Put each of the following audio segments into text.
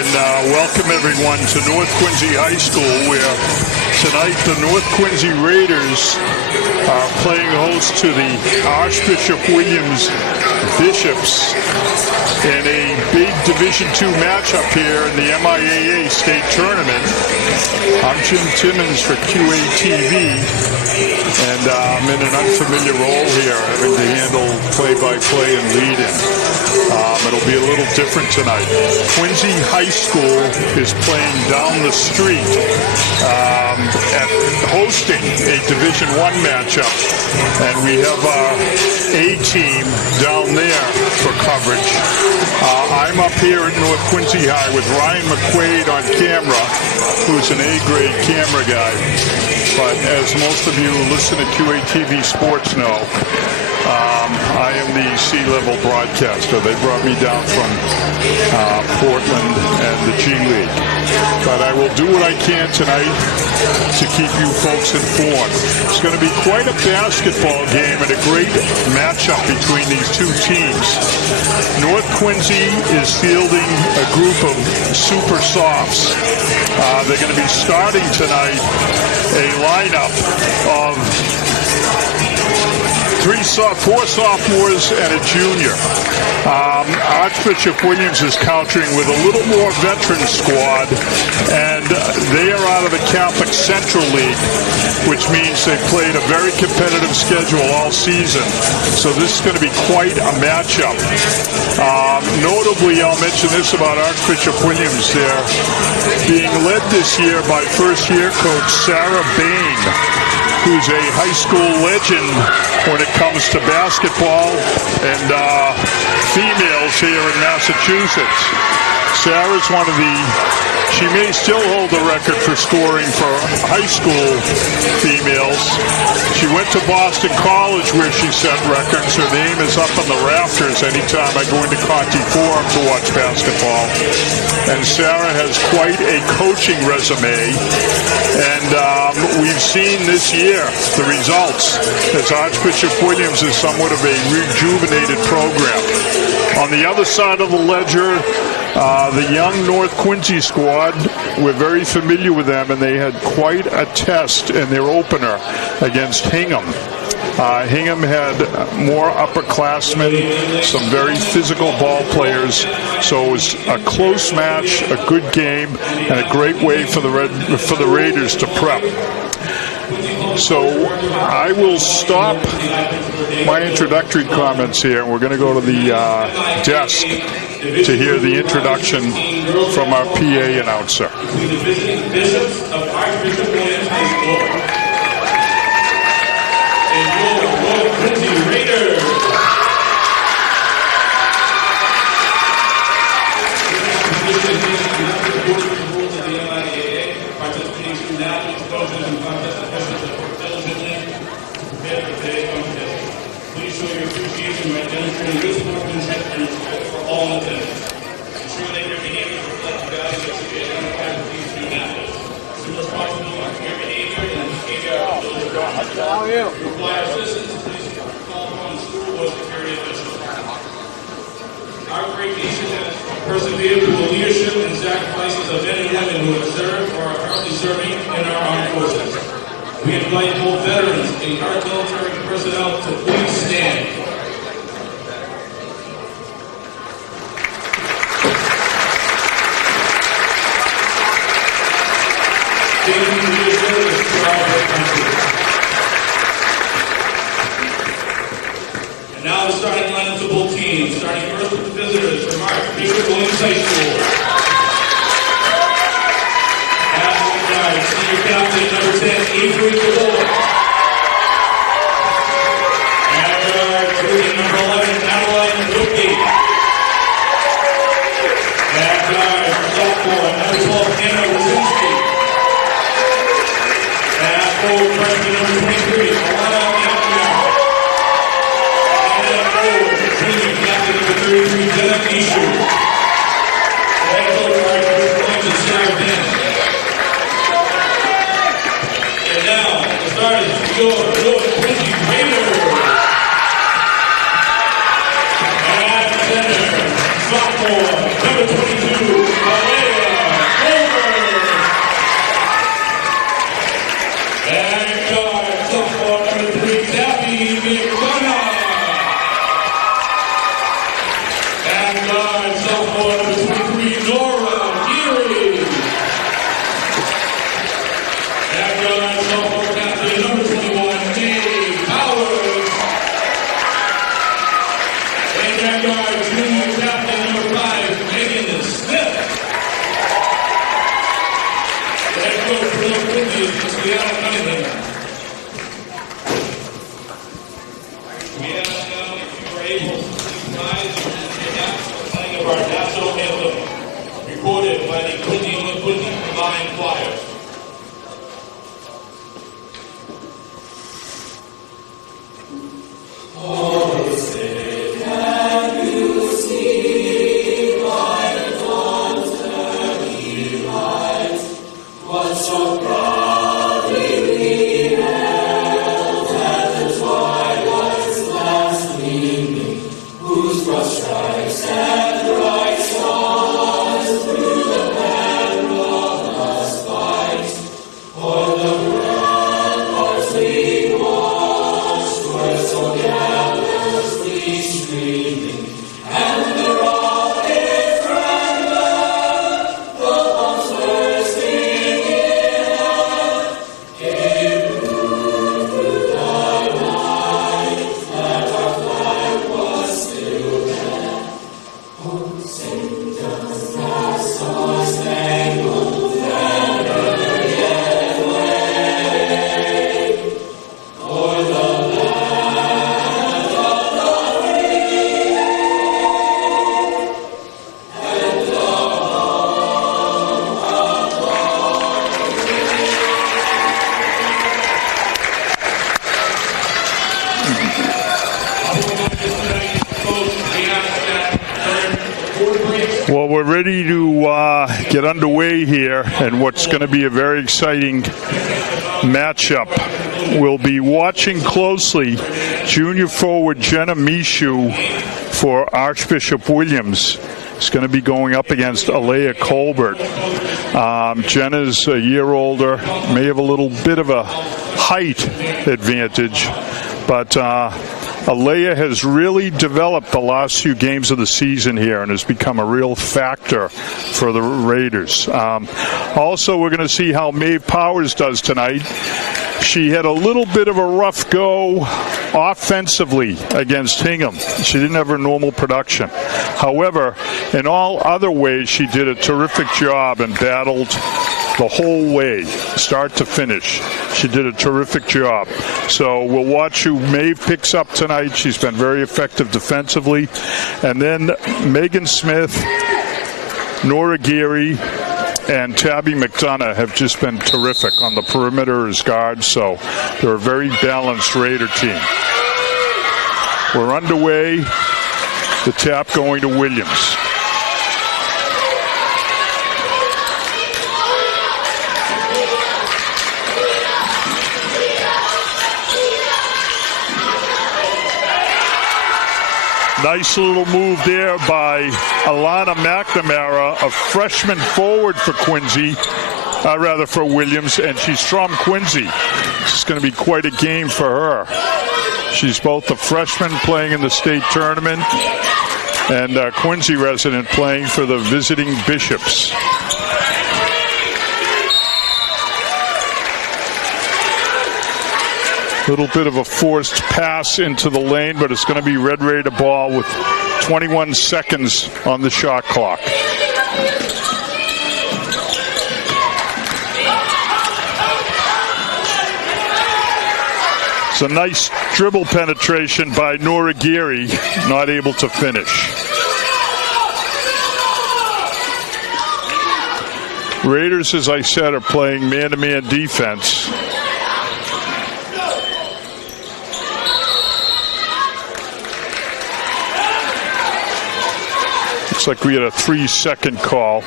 and welcome everyone to North Quincy High School, where tonight the North Quincy Raiders are playing host to the Archbishop Williams Bishops in a big Division II matchup here in the MIAA State Tournament. I'm Jim Timmons for QATV, and I'm in an unfamiliar role here, having to handle play-by-play and lead-in. It'll be a little different tonight. Quincy High School is playing down the street at hosting a Division I matchup, and we have our A team down there for coverage. I'm up here at North Quincy High with Ryan McQuaid on camera, who's an A-grade camera guy. But as most of you who listen to QATV Sports know, I am the C-level broadcaster. They brought me down from Portland and the G League. But I will do what I can tonight to keep you folks informed. It's going to be quite a basketball game and a great matchup between these two teams. North Quincy is fielding a group of super softs. They're going to be starting tonight a lineup of four sophomores and a junior. Archbishop Williams is countering with a little more veteran squad, and they are out of the Catholic Central League, which means they've played a very competitive schedule all season. So this is going to be quite a matchup. Notably, I'll mention this about Archbishop Williams. They're being led this year by first-year coach Sarah Bain, who's a high school legend when it comes to basketball and females here in Massachusetts. Sarah's she may still hold the record for scoring for high school females. She went to Boston College where she set records. Her name is up on the rafters anytime I go into Conti Forum to watch basketball. And Sarah has quite a coaching resume. And we've seen this year the results, as Archbishop Williams is somewhat of a rejuvenated program. On the other side of the ledger, the young North Quincy squad, we're very familiar with them, and they had quite a test in their opener against Hingham. Hingham had more upperclassmen, some very physical ball players, so it was a close match, a good game, and a great way for the Raiders to prep. So I will stop my introductory comments here, and we're going to go to the desk to hear the introduction from our PA announcer. The Bishops of Archbishop Williams and your North Quincy Raiders. Please show your appreciation by demonstrating good sportsmanship and respect for all of them. Ensure that your behavior reflects the values that should be identified with these two matters. Be responsible for your behavior and the behavior of those around you. How are you? Require assistance, please call upon the school board security officials. Our great nation has persevered through the leadership and sacrifices of men and women who have served or are currently serving in our armed forces. We invite both veterans and current military personnel to please stand. Thank you for your service to our great country. And now the starting lineups of both teams, starting first with the visitors from Archbishop Williams High School. Senior captain number 10, Avery DeWolf. Recruiting number 11, Caroline Woodgate. Sophomore, number 12, Anna Wazinski. Freshman number 23, Alana Yapia. And junior captain number 33, Jenna Ishu. We ask now if you are able to please rise and after the playing of our national anthem, recorded by the North Quincy Combined Choirs. Well, we're ready to get underway here, and what's going to be a very exciting matchup. We'll be watching closely junior forward Jenna Mishu for Archbishop Williams. It's going to be going up against Alea Colbert. Jenna's a year older, may have a little bit of a height advantage, but Alea has really developed the last few games of the season here and has become a real factor for the Raiders. Also, we're going to see how Maeve Powers does tonight. She had a little bit of a rough go offensively against Hingham. She didn't have her normal production. However, in all other ways, she did a terrific job and battled the whole way, start to finish. She did a terrific job. So we'll watch who Maeve picks up tonight. She's been very effective defensively. And then Megan Smith, Nora Geary, and Tabby McDonough have just been terrific on the perimeter as guards. So they're a very balanced Raider team. We're underway. The tap going to Williams. Nice little move there by Alana McNamara, a freshman forward for Quincy, for Williams, and she's from Quincy. It's going to be quite a game for her. She's both a freshman playing in the state tournament and a Quincy resident playing for the visiting Bishops. Little bit of a forced pass into the lane, but it's going to be Red Raider ball with 21 seconds on the shot clock. It's a nice dribble penetration by Nora Geary, not able to finish. Raiders, as I said, are playing man-to-man defense. Looks like we had a 3-second call.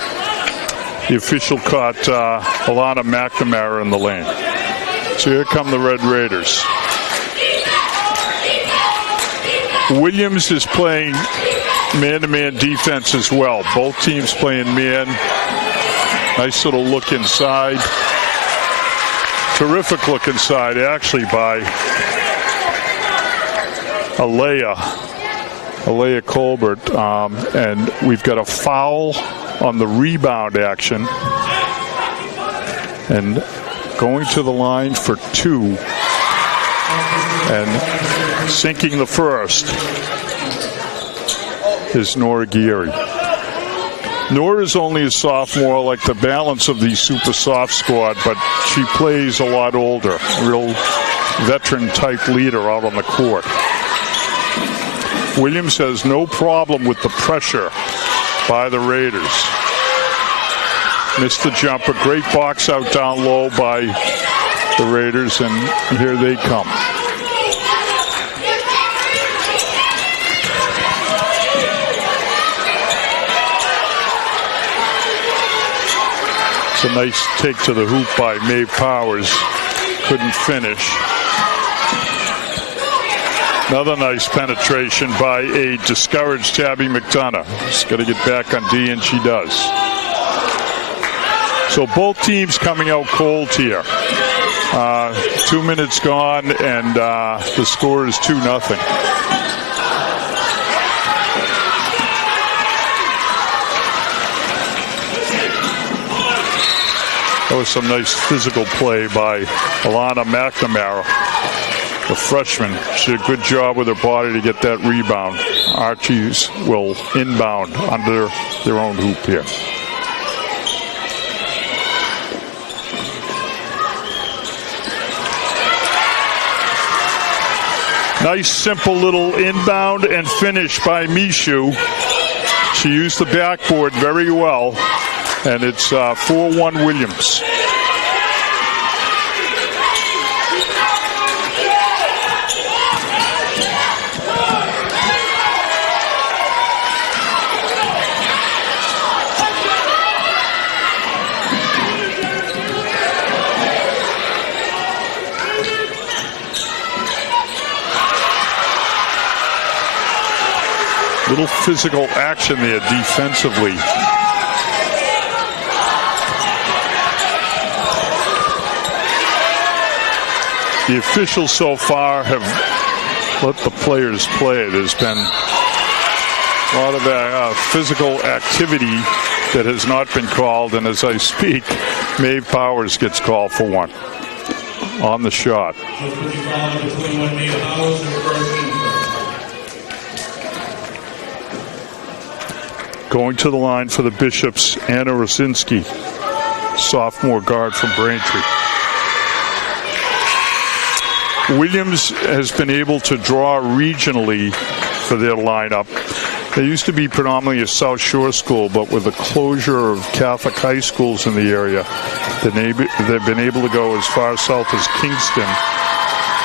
The official caught Alana McNamara in the lane. So here come the Red Raiders. Williams is playing man-to-man defense as well. Both teams playing man. Nice little look inside. Terrific look inside, actually, by Alea Colbert, and we've got a foul on the rebound action, and going to the line for two and sinking the first is Nora Geary. Nora's only a sophomore, like the balance of the super soft squad, but she plays a lot older, real veteran type leader out on the court. Williams has no problem with the pressure by the Raiders. Missed the jumper. Great box out down low by the Raiders, and here they come. It's a nice take to the hoop by Maeve Powers. Couldn't finish. Another nice penetration by a discouraged Tabby McDonough. She's got to get back on D, and she does. So both teams coming out cold here. 2 minutes gone, and the score is 2-0. That was some nice physical play by Alana McNamara, the freshman. She did a good job with her body to get that rebound. Archies will inbound under their own hoop here. Nice, simple little inbound and finish by Mishu. She used the backboard very well, and it's 4-1 Williams. Little physical action there defensively. The officials so far have let the players play. There's been a lot of physical activity that has not been called, and as I speak, Maeve Powers gets called for one on the shot. Going to the line for the Bishops, Anna Rosinski, sophomore guard from Braintree. Williams has been able to draw regionally for their lineup. They used to be predominantly a South Shore school, but with the closure of Catholic high schools in the area, they've been able to go as far south as Kingston.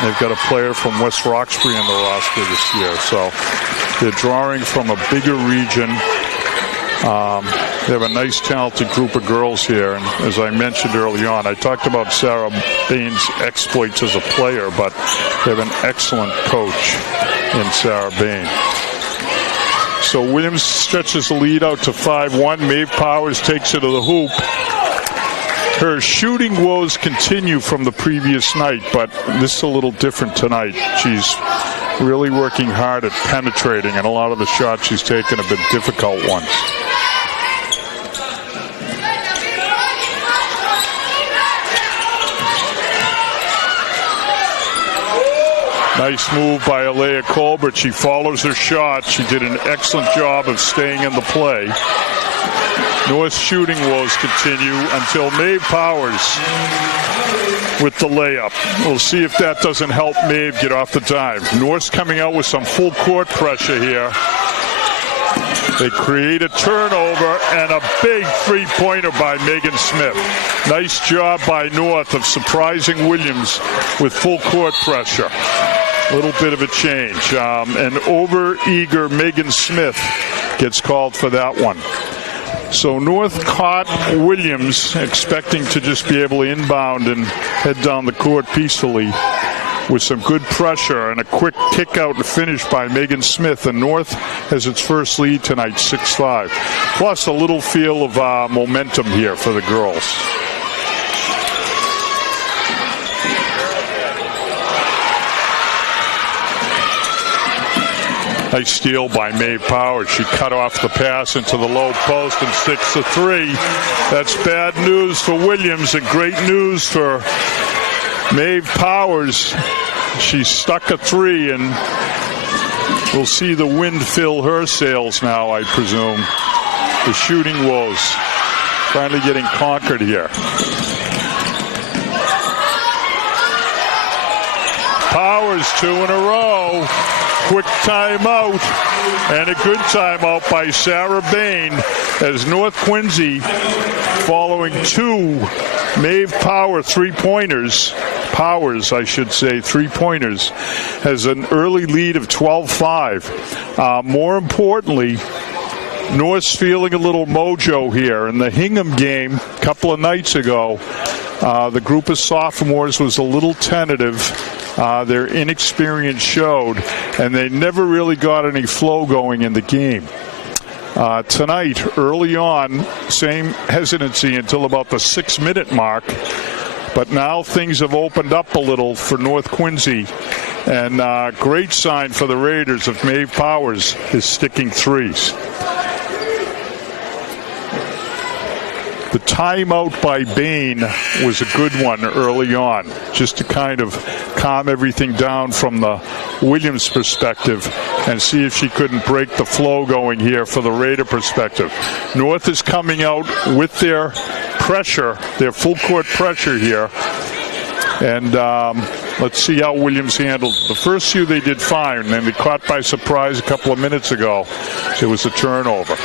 They've got a player from West Roxbury in the roster this year, so they're drawing from a bigger region. They have a nice, talented group of girls here, and as I mentioned early on, I talked about Sarah Bain's exploits as a player, but they have an excellent coach in Sarah Bain. So Williams stretches the lead out to 5-1. Maeve Powers takes it to the hoop. Her shooting woes continue from the previous night, but this is a little different tonight. She's really working hard at penetrating, and a lot of the shots she's taken have been difficult ones. Nice move by Alea Colbert. She follows her shot. She did an excellent job of staying in the play. North's shooting woes continue until Maeve Powers with the layup. We'll see if that doesn't help Maeve get off the dime. North's coming out with some full court pressure here. They create a turnover and a big three-pointer by Megan Smith. Nice job by North of surprising Williams with full court pressure. A little bit of a change. And over-eager Megan Smith gets called for that one. So North caught Williams expecting to just be able to inbound and head down the court peacefully with some good pressure and a quick kick out and finish by Megan Smith. And North has its first lead tonight, 6-5. Plus a little feel of momentum here for the girls. Nice steal by Maeve Powers. She cut off the pass into the low post and 6-3. That's bad news for Williams and great news for Maeve Powers. She stuck a three, and we'll see the wind fill her sails now, I presume. The shooting woes finally getting conquered here. Powers, 2 in a row. Quick timeout, and a good timeout by Sarah Bain as North Quincy, following 2 Maeve Powers, 3-pointers, has an early lead of 12-5. More importantly, North's feeling a little mojo here. In the Hingham game a couple of nights ago, the group of sophomores was a little tentative. Their inexperience showed, and they never really got any flow going in the game. Tonight, early on, same hesitancy until about the 6-minute mark, but now things have opened up a little for North Quincy, and great sign for the Raiders if Maeve Powers is sticking threes. The timeout by Bain was a good one early on, just to kind of calm everything down from the Williams perspective and see if she couldn't break the flow going here for the Raider perspective. North is coming out with their pressure, their full court pressure here. And let's see how Williams handled the first few. They did fine, and then they caught by surprise a couple of minutes ago. It was a turnover.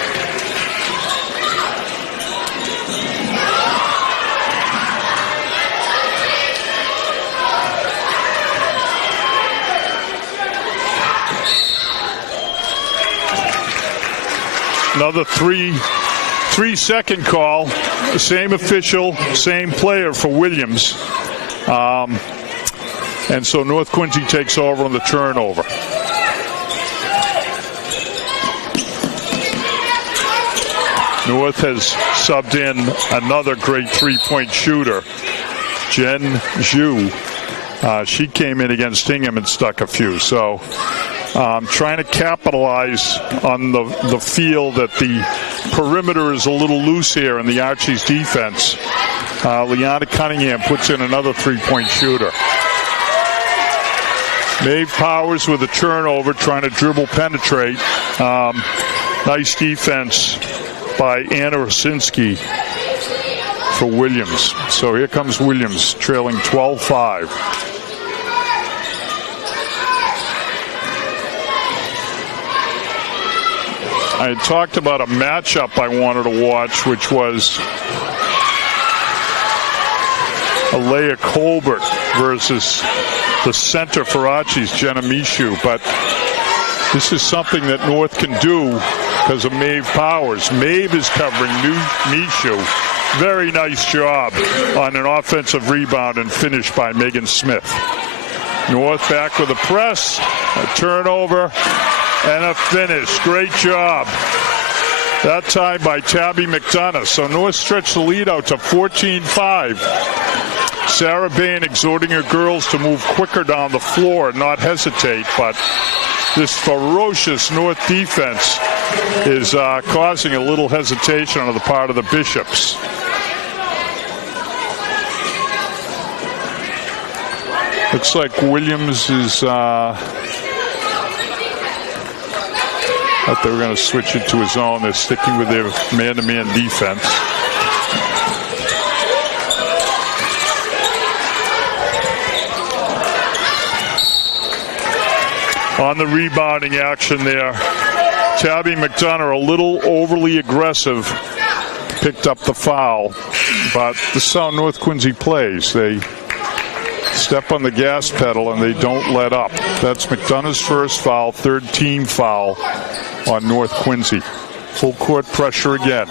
Another 3-second call. The same official, same player for Williams. And so North Quincy takes over on the turnover. North has subbed in another great 3-point shooter, Jen Zhu. She came in against Hingham and stuck a few. So trying to capitalize on the feel that the perimeter is a little loose here in the Archie's defense. Liana Cunningham puts in another 3-point shooter. Maeve Powers with a turnover, trying to dribble penetrate. Nice defense by Anna Rosinski for Williams. So here comes Williams trailing 12-5. I had talked about a matchup I wanted to watch, which was Alea Colbert versus the center for Archie's, Jenna Mishu. But this is something that North can do because of Maeve Powers. Maeve is covering Mishu. Very nice job on an offensive rebound and finish by Megan Smith. North back with a press, a turnover, and a finish. Great job. That time by Tabby McDonough. So North stretched the lead out to 14-5. Sarah Bain exhorting her girls to move quicker down the floor and not hesitate. But this ferocious North defense is causing a little hesitation on the part of the Bishops. Looks like Williams is... I thought they were going to switch into his own. They're sticking with their man-to-man defense. On the rebounding action there, Tabby McDonough, a little overly aggressive, picked up the foul. But this is how North Quincy plays. They step on the gas pedal and they don't let up. That's McDonough's first foul, third team foul on North Quincy. Full court pressure again.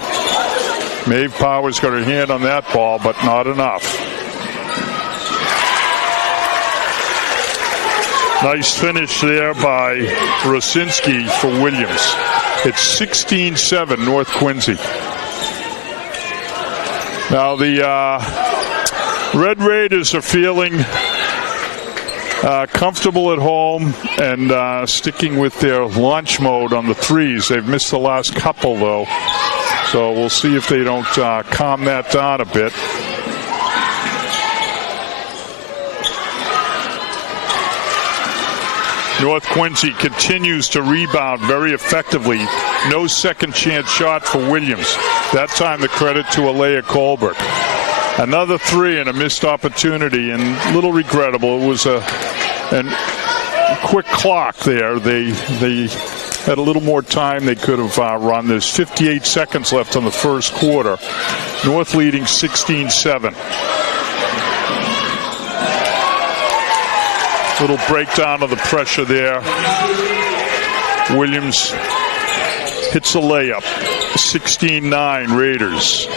Maeve Powers got her hand on that ball, but not enough. Nice finish there by Rosinski for Williams. It's 16-7 North Quincy. Now the Red Raiders are feeling comfortable at home and sticking with their launch mode on the threes. They've missed the last couple, though, so we'll see if they don't calm that down a bit. North Quincy continues to rebound very effectively. No second chance shot for Williams. That time the credit to Alea Colbert. Another three and a missed opportunity, and a little regrettable. It was a And quick clock there. They had a little more time they could have run. There's 58 seconds left on the first quarter. North leading 16-7. Little breakdown of the pressure there. Williams hits a layup. 16-9 Raiders.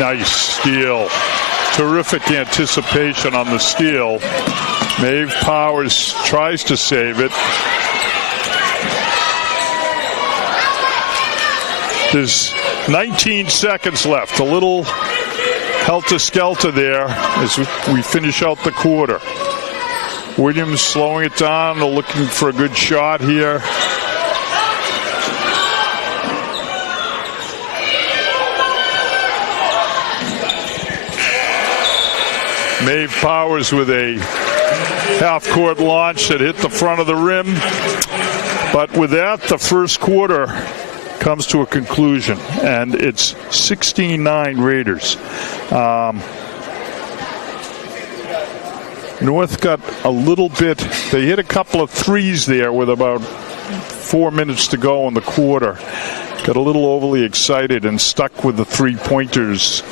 Nice steal. Terrific anticipation on the steal. Maeve Powers tries to save it. There's 19 seconds left. A little helter-skelter there as we finish out the quarter. Williams slowing it down. They're looking for a good shot here. Maeve Powers with a half-court launch that hit the front of the rim. But with that, the first quarter comes to a conclusion, and it's 16-9 Raiders. North got a little bit, they hit a couple of threes there with about 4 minutes to go in the quarter. Got a little overly excited and stuck with the three-pointers,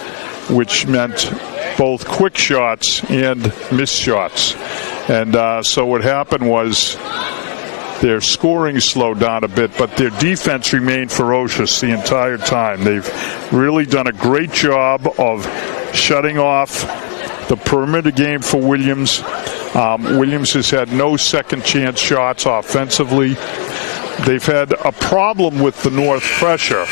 which meant both quick shots and missed shots. And so what happened was their scoring slowed down a bit, but their defense remained ferocious the entire time. They've really done a great job of shutting off the perimeter game for Williams. Williams has had no second chance shots offensively. They've had a problem with the North pressure.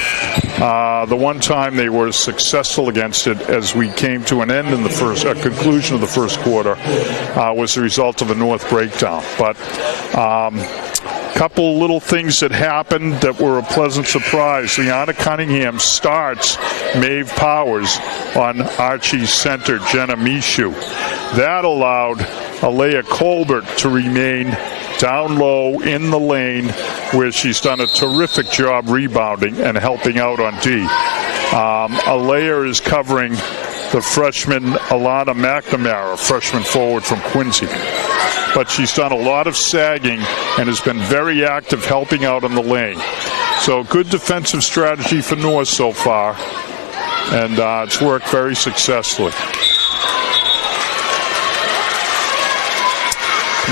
The one time they were successful against it as we came to an end in the conclusion of the first quarter was the result of a North breakdown. But couple little things that happened that were a pleasant surprise. Liana Cunningham starts Maeve Powers on Archie's center, Jenna Mishu. That allowed Alea Colbert to remain down low in the lane, where she's done a terrific job rebounding and helping out on D. Alea is covering the freshman Alana McNamara, freshman forward from Quincy. But she's done a lot of sagging and has been very active helping out in the lane. So good defensive strategy for North so far, and it's worked very successfully.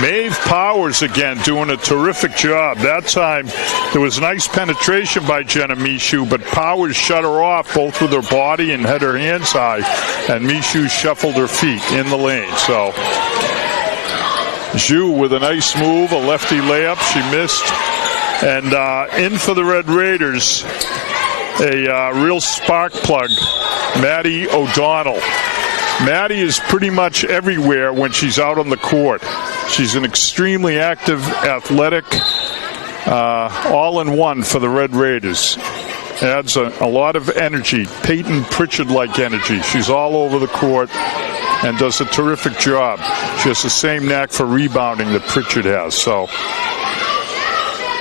Maeve Powers again doing a terrific job. That time there was nice penetration by Jenna Mishu, but Powers shut her off both with her body and had her hands high, and Mishu shuffled her feet in the lane. So Zhu with a nice move, a lefty layup, she missed. And in for the Red Raiders, a real spark plug, Maddie O'Donnell. Maddie is pretty much everywhere when she's out on the court. She's an extremely active, athletic, all-in-one for the Red Raiders. Adds a lot of energy, Peyton Pritchard-like energy. She's all over the court and does a terrific job. She has the same knack for rebounding that Pritchard has. So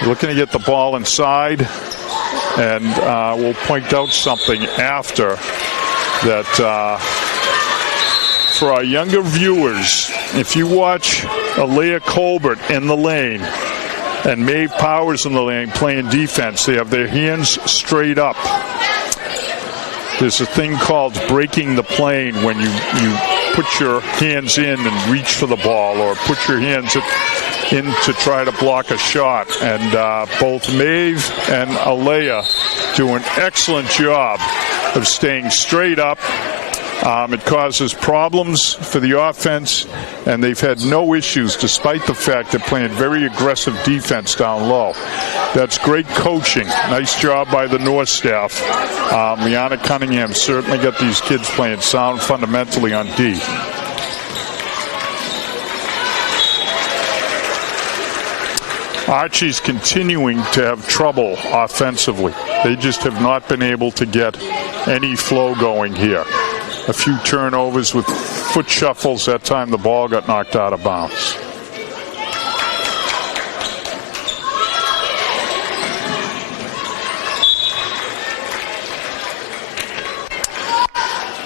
looking to get the ball inside, and we'll point out something after that. For our younger viewers, if you watch Alea Colbert in the lane and Maeve Powers in the lane playing defense, they have their hands straight up. There's a thing called breaking the plane when you put your hands in and reach for the ball, or put your hands in to try to block a shot. And both Maeve and Alea do an excellent job of staying straight up. It causes problems for the offense, and they've had no issues despite the fact they're playing very aggressive defense down low. That's great coaching. Nice job by the North staff. Liana Cunningham certainly got these kids playing sound fundamentally on D. Archie's continuing to have trouble offensively. They just have not been able to get any flow going here. A few turnovers with foot shuffles. That time the ball got knocked out of bounds.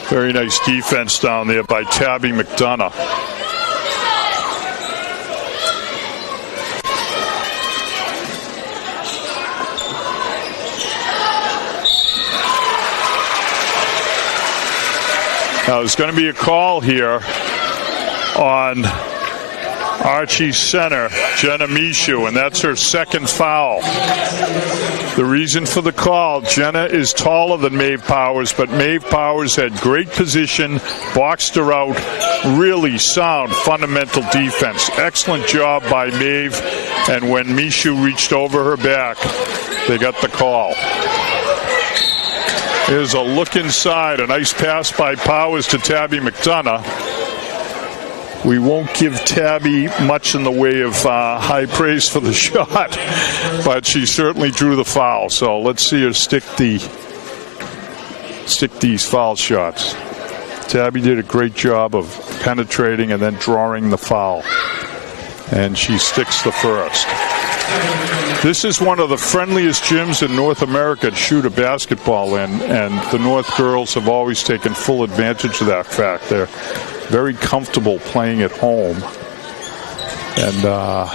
Very nice defense down there by Tabby McDonough. Now, there's going to be a call here on Archie's center, Jenna Mishu, and that's her second foul. The reason for the call, Jenna is taller than Maeve Powers, but Maeve Powers had great position, boxed her out, really sound fundamental defense. Excellent job by Maeve, and when Mishu reached over her back, they got the call. Here's a look inside, a nice pass by Powers to Tabby McDonough. We won't give Tabby much in the way of high praise for the shot, but she certainly drew the foul. So let's see her stick these foul shots. Tabby did a great job of penetrating and then drawing the foul, and she sticks the first. This is one of the friendliest gyms in North America to shoot a basketball in, and the North girls have always taken full advantage of that fact. They're very comfortable playing at home. And, of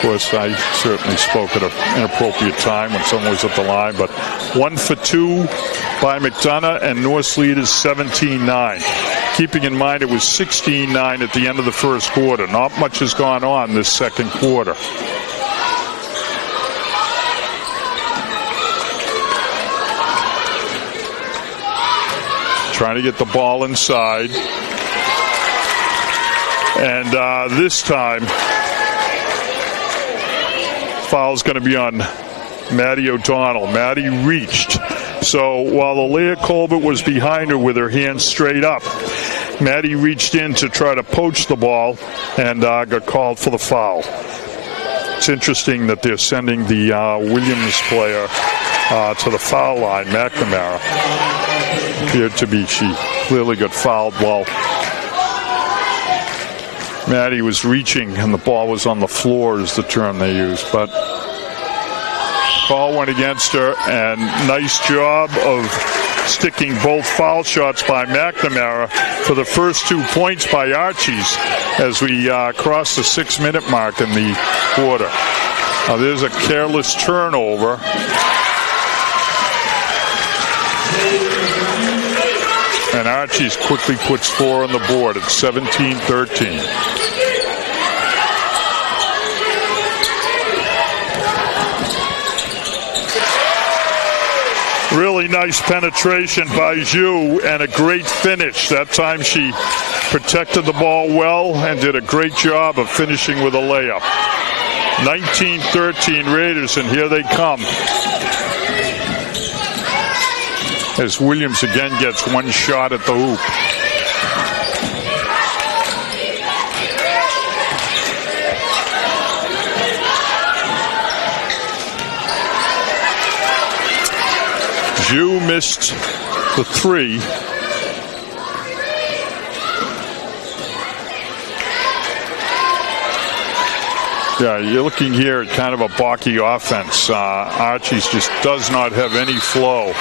course, I certainly spoke at an inappropriate time when someone was at the line, but 1 for 2 by McDonough, and North's lead is 17-9. Keeping in mind it was 16-9 at the end of the first quarter. Not much has gone on this second quarter. Trying to get the ball inside. And this time, foul's going to be on Maddie O'Donnell. Maddie reached. So while Alea Colbert was behind her with her hands straight up, Maddie reached in to try to poach the ball and got called for the foul. It's interesting that they're sending the Williams player to the foul line, McNamara. Appeared to be, she clearly got fouled while Maddie was reaching and the ball was on the floor is the term they use. But call went against her, and nice job of sticking both foul shots by McNamara for the first 2 points by Archie's as we cross the 6-minute mark in the quarter. There's a careless turnover. And Archie's quickly puts 4 on the board at 17-13. Really nice penetration by Zhu and a great finish. That time she protected the ball well and did a great job of finishing with a layup. 19-13 Raiders, and here they come. As Williams again gets one shot at the hoop. Zhu missed the 3. Yeah, you're looking here at kind of a balky offense. Archie's just does not have any flow.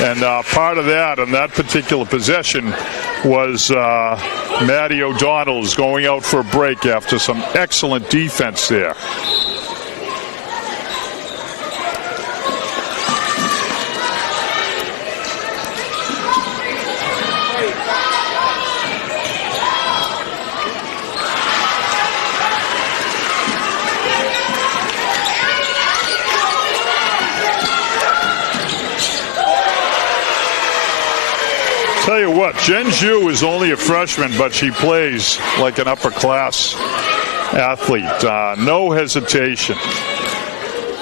And part of that, on that particular possession, was Maddie O'Donnell's going out for a break after some excellent defense there. Tell you what, Jen Zhu is only a freshman, but she plays like an upper-class athlete. No hesitation.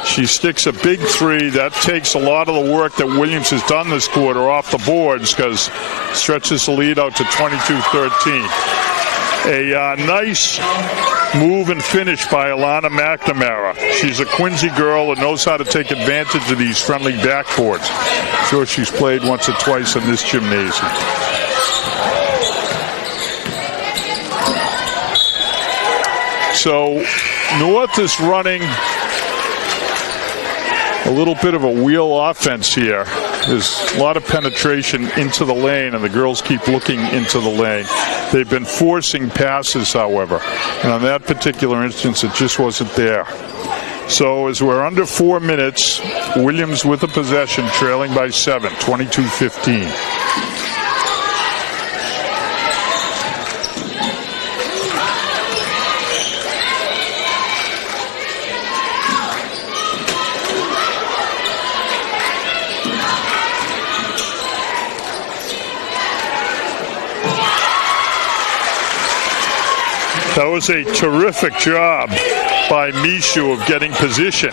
She sticks a big 3. That takes a lot of the work that Williams has done this quarter off the boards because stretches the lead out to 22-13. A nice move and finish by Alana McNamara. She's a Quincy girl and knows how to take advantage of these friendly backboards. I'm sure she's played once or twice in this gymnasium. So North is running a little bit of a wheel offense here. There's a lot of penetration into the lane, and the girls keep looking into the lane. They've been forcing passes, however, and on that particular instance, it just wasn't there. So as we're under 4 minutes, Williams with the possession, trailing by 7, 22-15. That was a terrific job by Mishu of getting position.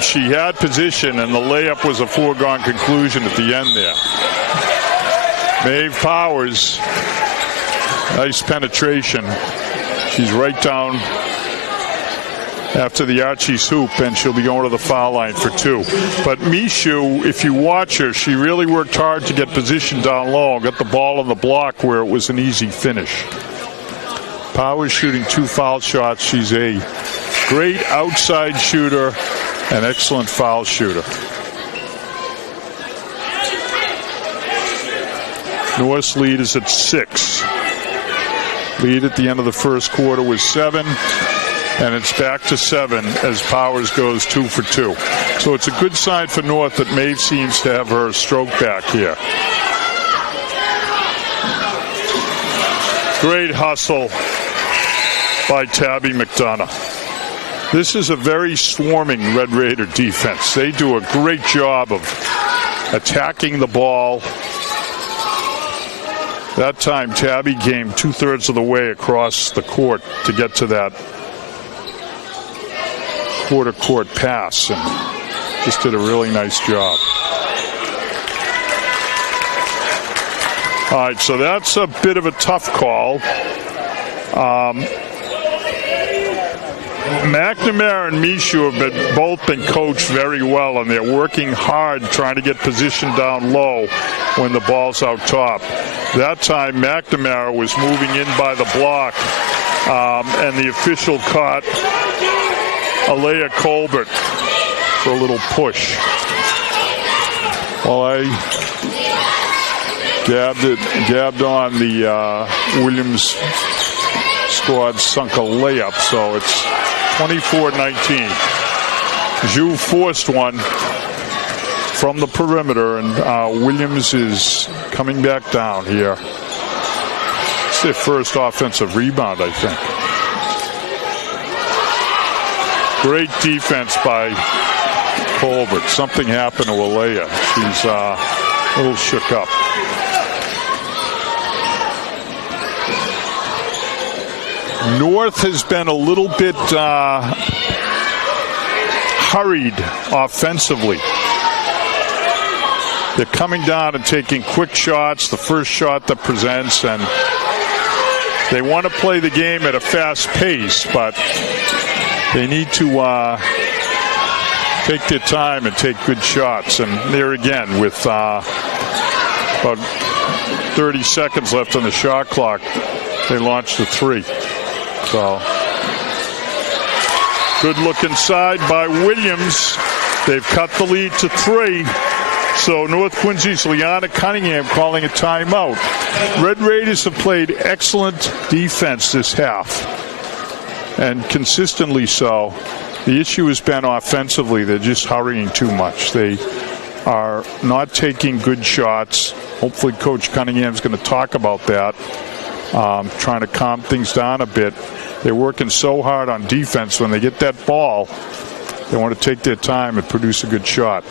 She had position, and the layup was a foregone conclusion at the end there. Maeve Powers, nice penetration. She's right down after the Archie's hoop, and she'll be going to the foul line for 2. But Mishu, if you watch her, she really worked hard to get position down low and got the ball on the block where it was an easy finish. Powers shooting 2 foul shots. She's a great outside shooter, an excellent foul shooter. North's lead is at 6. Lead at the end of the first quarter was 7, and it's back to 7 as Powers goes 2 for 2. So it's a good sign for North that Maeve seems to have her stroke back here. Great hustle by Tabby McDonough. This is a very swarming Red Raider defense. They do a great job of attacking the ball. That time, Tabby came 2/3 of the way across the court to get to that quarter court pass, and just did a really nice job. All right, so that's a bit of a tough call. McNamara and Mishu have both been coached very well, and they're working hard trying to get position down low when the ball's out top. That time, McNamara was moving in by the block, and the official caught Alea Colbert for a little push. Well, I gabbed on the Williams squad sunk a layup, so it's 24-19. Zhu forced one from the perimeter, and Williams is coming back down here. It's their first offensive rebound, I think. Great defense by Colbert. Something happened to Alea. She's a little shook up. North has been a little bit hurried offensively. They're coming down and taking quick shots, the first shot that presents, and they want to play the game at a fast pace, but they need to take their time and take good shots. And there again, with about 30 seconds left on the shot clock, they launched the 3. So, good look inside by Williams. They've cut the lead to 3. So North Quincy's Liana Cunningham calling a timeout. Red Raiders have played excellent defense this half, and consistently so. The issue has been offensively. They're just hurrying too much. They are not taking good shots. Hopefully Coach Cunningham's going to talk about that. Trying to calm things down a bit. They're working so hard on defense. When they get that ball, they want to take their time and produce a good shot.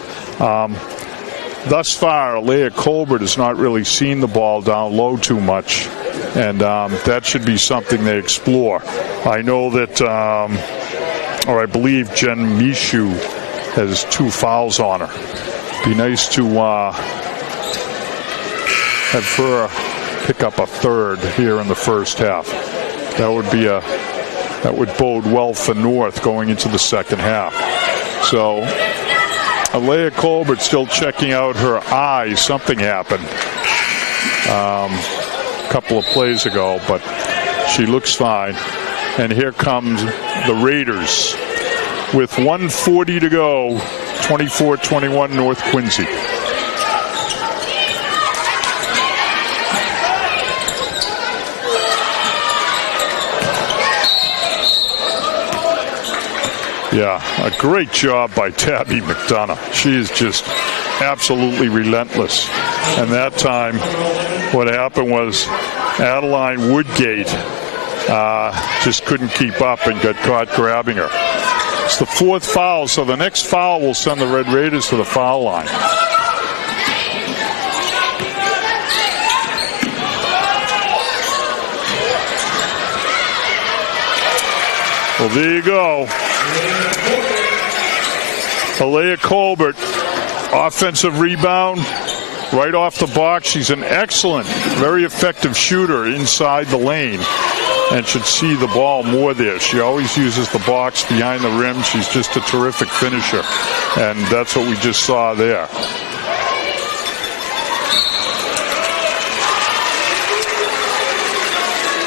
Thus far, Alea Colbert has not really seen the ball down low too much, and that should be something they explore. I know that, or I believe Jen Mishu has 2 fouls on her. Be nice to have her pick up a 3rd here in the first half. That would bode well for North going into the second half. So Alea Colbert still checking out her eye. Something happened a couple of plays ago, but she looks fine. And here comes the Raiders with 1:40 to go, 24-21 North Quincy. Yeah, a great job by Tabby McDonough. She is just absolutely relentless. And that time, what happened was Adeline Woodgate just couldn't keep up and got caught grabbing her. It's the 4th foul, so the next foul will send the Red Raiders to the foul line. Well, there you go. Alea Colbert, offensive rebound, right off the box. She's an excellent, very effective shooter inside the lane and should see the ball more there. She always uses the box behind the rim. She's just a terrific finisher, and that's what we just saw there.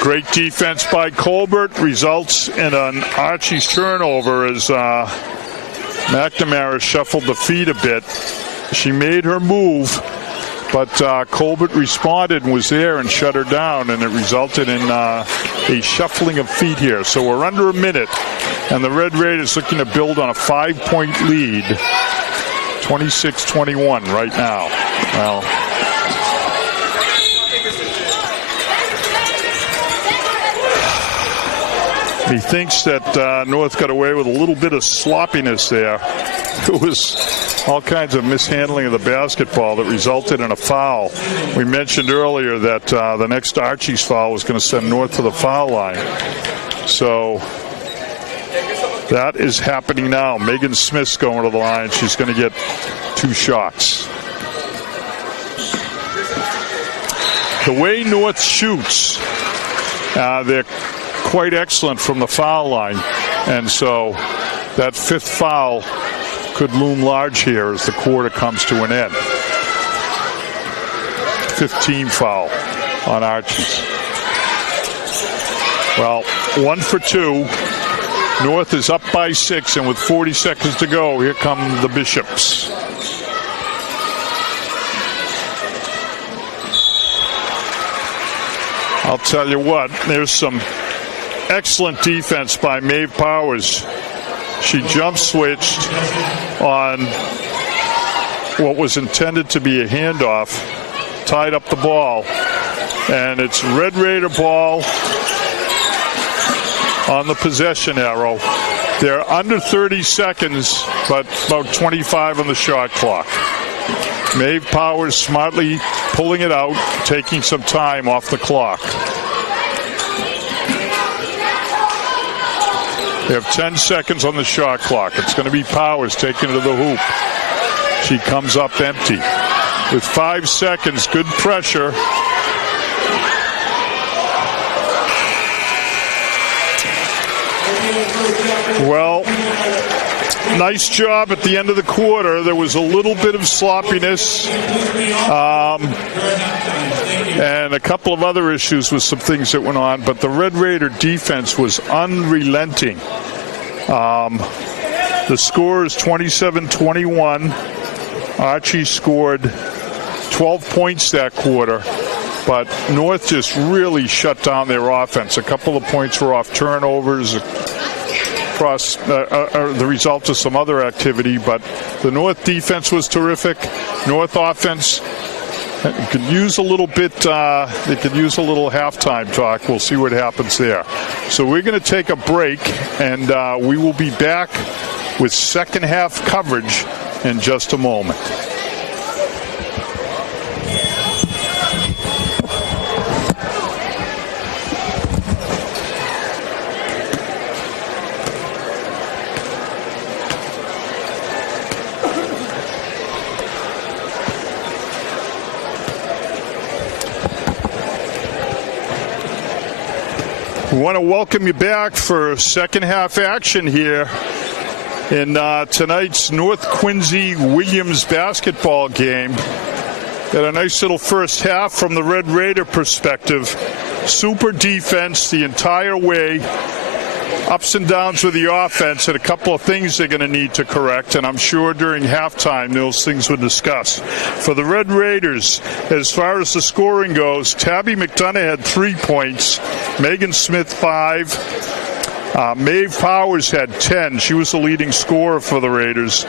Great defense by Colbert results in an Archie's turnover as McNamara shuffled the feet a bit. She made her move, but Colbert responded and was there and shut her down, and it resulted in a shuffling of feet here. So we're under a minute, and the Red Raiders looking to build on a 5-point lead, 26-21 right now. Well, he thinks that North got away with a little bit of sloppiness there. It was all kinds of mishandling of the basketball that resulted in a foul. We mentioned earlier that the next Archie's foul was going to send North to the foul line. So that is happening now. Megan Smith's going to the line. She's going to get 2 shots. The way North shoots, they're quite excellent from the foul line, and so that 5th foul could loom large here as the quarter comes to an end. 15 foul on Archie's. Well, 1 for 2. North is up by 6, and with 40 seconds to go, here come the Bishops. I'll tell you what, there's some excellent defense by Maeve Powers. She jump switched on what was intended to be a handoff, tied up the ball, and it's Red Raider ball on the possession arrow. They're under 30 seconds, but about 25 on the shot clock. Maeve Powers smartly pulling it out, taking some time off the clock. They have 10 seconds on the shot clock. It's going to be Powers taking it to the hoop. She comes up empty. With 5 seconds, good pressure. Well, nice job at the end of the quarter. There was a little bit of sloppiness and a couple of other issues with some things that went on, but the Red Raider defense was unrelenting. The score is 27-21. Archie scored 12 points that quarter, but North just really shut down their offense. A couple of points were off turnovers, across the result of some other activity, but the North defense was terrific. North offense could use a little bit, they could use a little halftime talk. We'll see what happens there. So we're going to take a break, and we will be back with second half coverage in just a moment. We want to welcome you back for second half action here in tonight's North Quincy Williams basketball game. Got a nice little first half from the Red Raider perspective. Super defense the entire way. Ups and downs with the offense, and a couple of things they're going to need to correct, and I'm sure during halftime those things were discussed. For the Red Raiders, as far as the scoring goes, Tabby McDonough had 3 points, Megan Smith 5, Maeve Powers had 10. She was the leading scorer for the Raiders.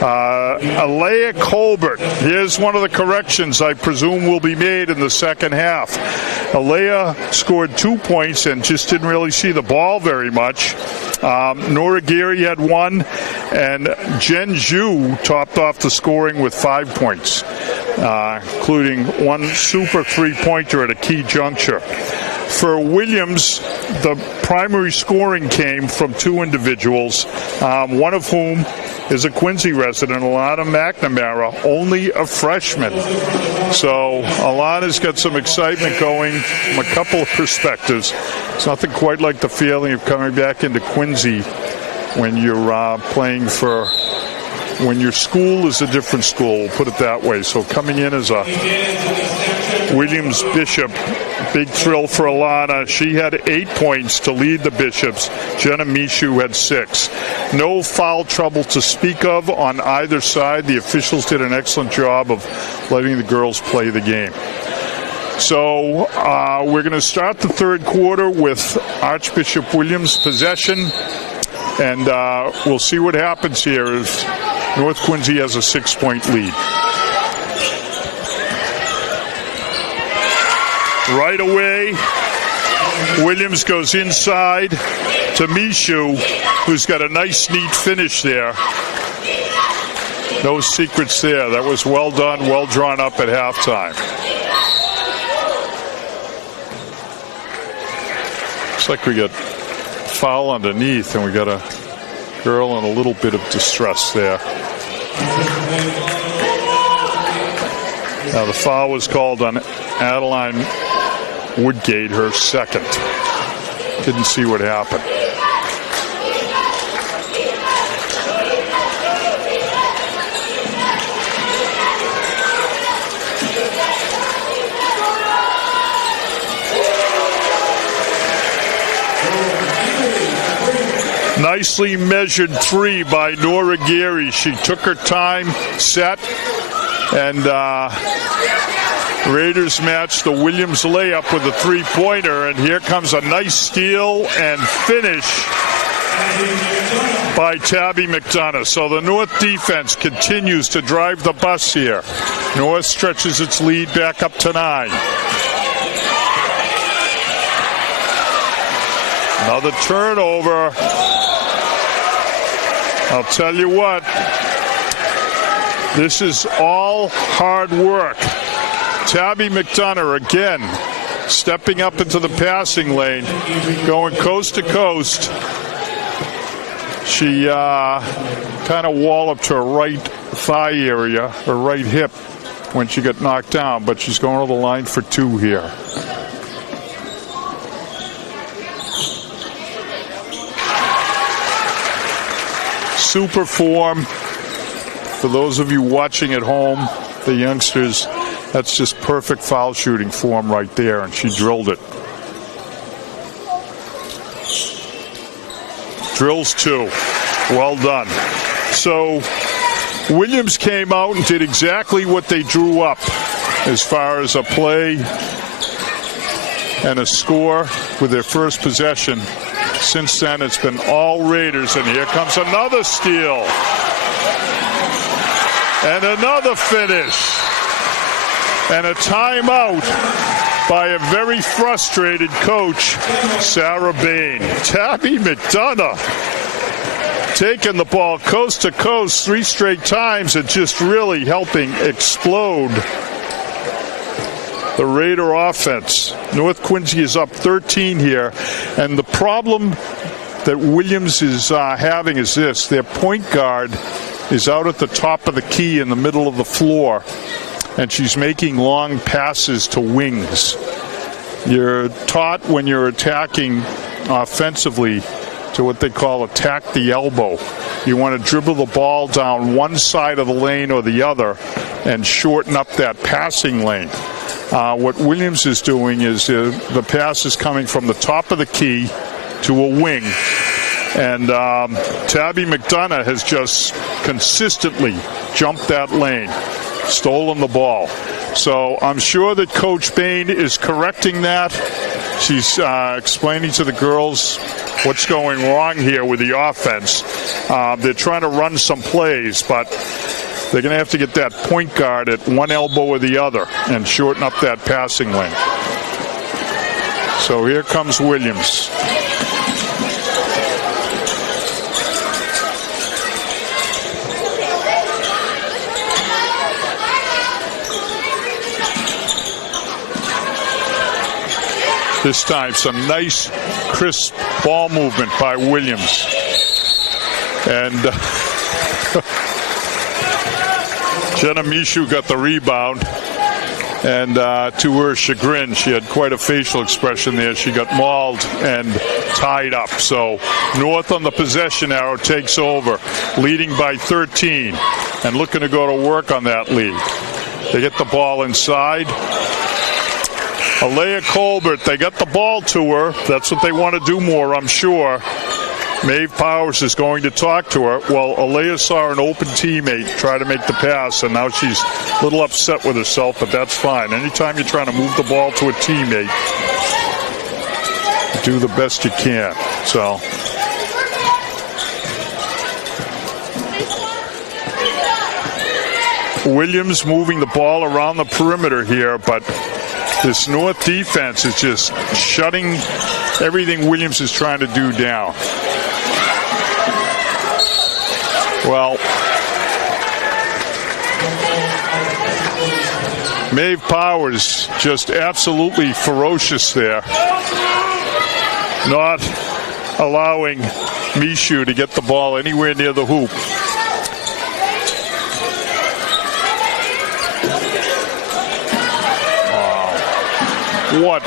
Alea Colbert, here's one of the corrections I presume will be made in the second half. Alea scored 2 points and just didn't really see the ball very much. Nora Geary had 1, and Jen Zhu topped off the scoring with 5 points, including 1 super three-pointer at a key juncture. For Williams, the primary scoring came from 2 individuals, one of whom is a Quincy resident, Alana McNamara, only a freshman. So Alana's got some excitement going from a couple of perspectives. It's nothing quite like the feeling of coming back into Quincy when you're playing for, when your school is a different school, we'll put it that way. So coming in as a Williams Bishop, big thrill for Alana. She had 8 points to lead the Bishops. Jenna Mishu had 6. No foul trouble to speak of on either side. The officials did an excellent job of letting the girls play the game. So we're going to start the third quarter with Archbishop Williams possession, and we'll see what happens here as North Quincy has a 6-point lead. Right away, Williams goes inside to Mishu, who's got a nice, neat finish there. No secrets there. That was well done, well drawn up at halftime. Looks like we got foul underneath, and we got a girl in a little bit of distress there. Now the foul was called on Adeline Woodgate, her second. Didn't see what happened. Nicely measured 3 by Nora Geary. She took her time, set, and Raiders matched the Williams layup with a 3-pointer, and here comes a nice steal and finish by Tabby McDonough. So the North defense continues to drive the bus here. North stretches its lead back up to 9. Another turnover. I'll tell you what, this is all hard work. Tabby McDonough again stepping up into the passing lane, going coast to coast. She kind of walloped her right thigh area, her right hip, when she got knocked down, but she's going to the line for 2 here. Super form. For those of you watching at home, the youngsters, that's just perfect foul shooting form right there, and she drilled it. Drills 2. Well done. So Williams came out and did exactly what they drew up as far as a play and a score with their first possession. Since then, it's been all Raiders, and here comes another steal. And another finish. And a timeout by a very frustrated coach, Sarah Bain. Tabby McDonough taking the ball coast to coast 3 straight times and just really helping explode the Raider offense. North Quincy is up 13 here, and the problem that Williams is having is this: their point guard is out at the top of the key in the middle of the floor, and she's making long passes to wings. You're taught when you're attacking offensively to what they call attack the elbow. You want to dribble the ball down one side of the lane or the other and shorten up that passing lane. What Williams is doing is the pass is coming from the top of the key to a wing. And Tabby McDonough has just consistently jumped that lane, stolen the ball. So I'm sure that Coach Bain is correcting that. she's explaining to the girls what's going wrong here with the offense. They're trying to run some plays, but they're going to have to get that point guard at one elbow or the other and shorten up that passing lane. So here comes Williams. This time, some nice, crisp ball movement by Williams. And Jenna Mishu got the rebound. And to her chagrin, she had quite a facial expression there. She got mauled and tied up. So North on the possession arrow takes over, leading by 13 and looking to go to work on that lead. They get the ball inside. Alea Colbert, they got the ball to her. That's what they want to do more, I'm sure. Maeve Powers is going to talk to her. Well, Alea saw an open teammate try to make the pass, and now she's a little upset with herself, but that's fine. Anytime you're trying to move the ball to a teammate, do the best you can. So Williams moving the ball around the perimeter here, but this North defense is just shutting everything Williams is trying to do down. Well, Maeve Powers just absolutely ferocious there, not allowing Mishu to get the ball anywhere near the hoop. What?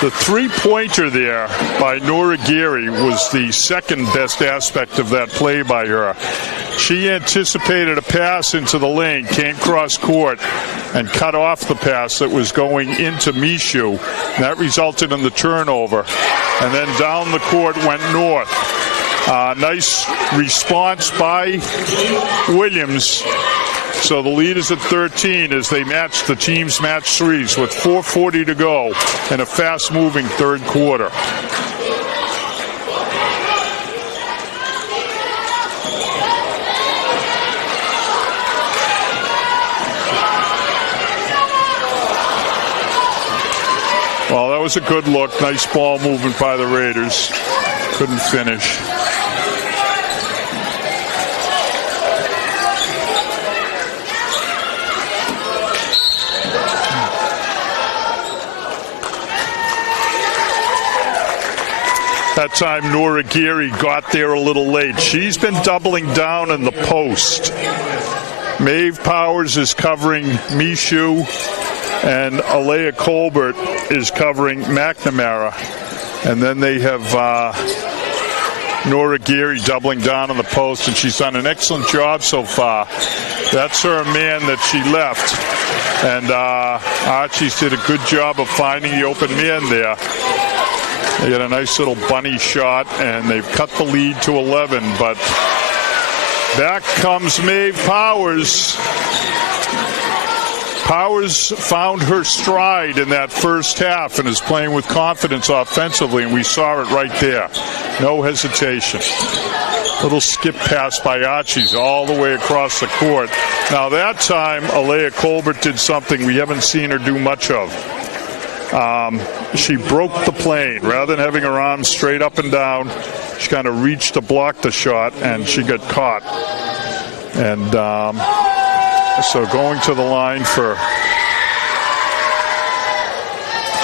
The three-pointer there by Nora Geary was the second best aspect of that play by her. She anticipated a pass into the lane, came cross court, and cut off the pass that was going into Mishu. That resulted in the turnover. And then down the court went North. Nice response by Williams. So the lead is at 13 as they match the teams match threes with 4:40 to go in a fast-moving third quarter. Well, that was a good look. Nice ball movement by the Raiders. Couldn't finish. That time Nora Geary got there a little late. She's been doubling down in the post. Maeve Powers is covering Mishu, and Alea Colbert is covering McNamara. And then they have Nora Geary doubling down on the post, and she's done an excellent job so far. That's her man that she left. And Archie's did a good job of finding the open man there. They get a nice little bunny shot, and they've cut the lead to 11. But back comes Maeve Powers. Powers found her stride in that first half and is playing with confidence offensively, and we saw it right there. No hesitation. Little skip pass by Archie's all the way across the court. Now that time, Alea Colbert did something we haven't seen her do much of. She broke the plane. Rather than having her arms straight up and down, she kind of reached to block the shot, and she got caught. And so going to the line for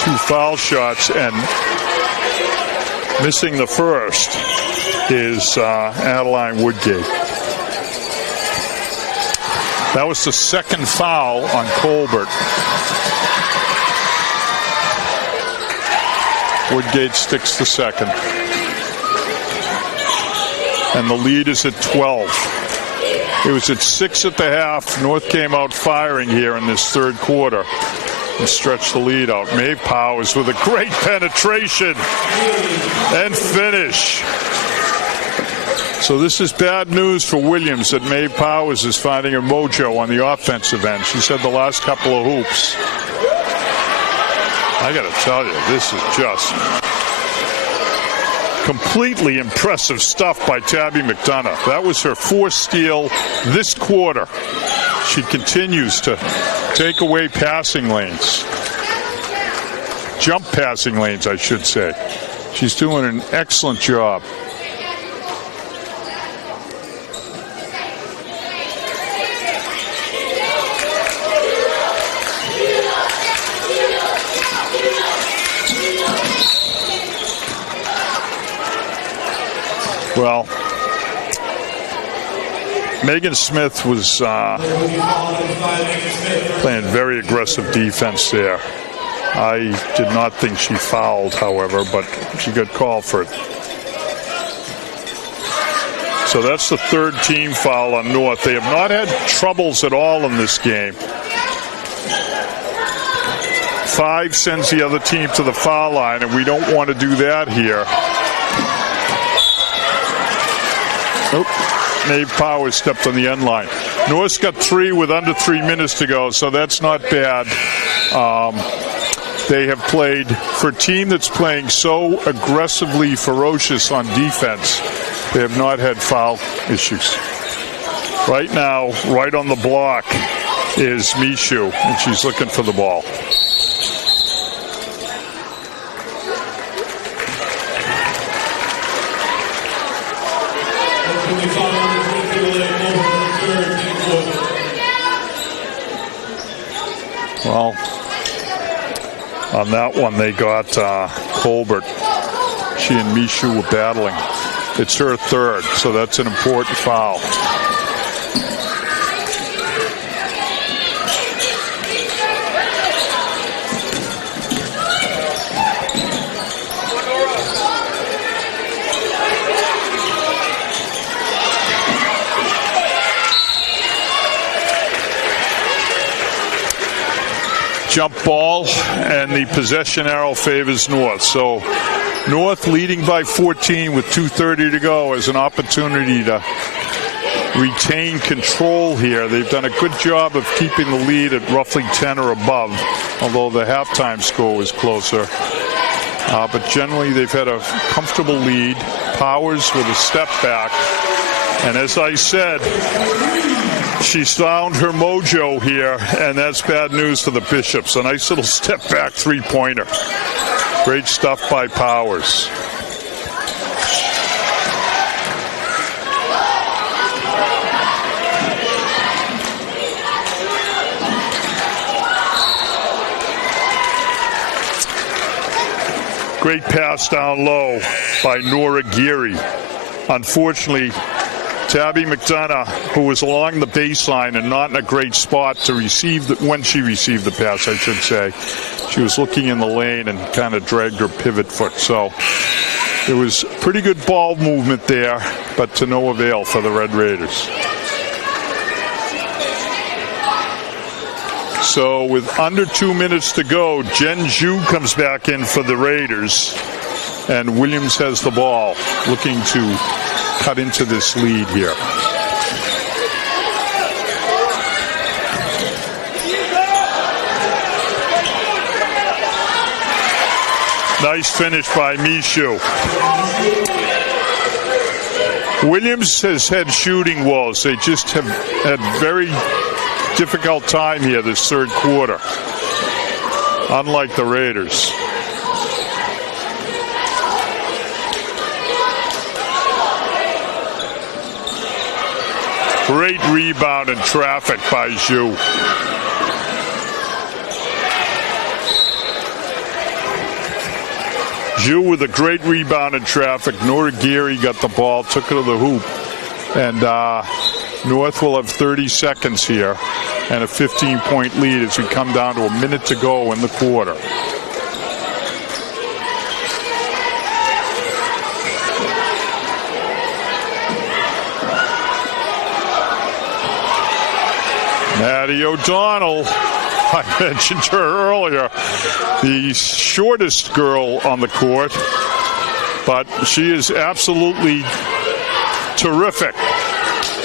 2 foul shots and missing the first is Adeline Woodgate. That was the second foul on Colbert. Woodgate sticks the second. And the lead is at 12. It was at 6 at the half. North came out firing here in this third quarter. and stretch the lead out. Maeve Powers with a great penetration and finish. So this is bad news for Williams that Maeve Powers is finding her mojo on the offensive end. She's had the last couple of hoops. I got to tell you, this is just completely impressive stuff by Tabby McDonough. That was her fourth steal this quarter. She continues to take away passing lanes. Jump passing lanes, I should say. She's doing an excellent job. Well, Megan Smith was playing very aggressive defense there. I did not think she fouled, however, but she got called for it. So that's the third team foul on North. They have not had troubles at all in this game. 5 sends the other team to the foul line, and we don't want to do that here. Maeve Powers stepped on the end line. North's got 3 with under 3 minutes to go, so that's not bad. They have played, for a team that's playing so aggressively ferocious on defense, they have not had foul issues. Right now, right on the block is Mishu, and she's looking for the ball. Well, on that one, they got Colbert. She and Mishu were battling. It's her third, so that's an important foul. Jump ball, and the possession arrow favors North. So North leading by 14 with 2:30 to go as an opportunity to retain control here. They've done a good job of keeping the lead at roughly 10 or above, although the halftime score was closer. But generally they've had a comfortable lead. Powers with a step back. And as I said, she's found her mojo here, and that's bad news for the Bishops. A nice little step back three-pointer. Great stuff by Powers. Great pass down low by Nora Geary. Unfortunately, Tabby McDonough, who was along the baseline and not in a great spot to receive when she received the pass, I should say. She was looking in the lane and kind of dragged her pivot foot. So there was pretty good ball movement there, but to no avail for the Red Raiders. So with under 2 minutes to go, Jen Zhu comes back in for the Raiders, and Williams has the ball, looking to cut into this lead here. Nice finish by Mishu. Williams has had shooting woes. They just have had very difficult time here this third quarter, unlike the Raiders. Great rebound and traffic by Zhu. Zhu with a great rebound and traffic. Nora Geary got the ball, took it to the hoop. And North will have 30 seconds here and a 15-point lead as we come down to a minute to go in the quarter. Maddie O'Donnell I mentioned her earlier, the shortest girl on the court, but she is absolutely terrific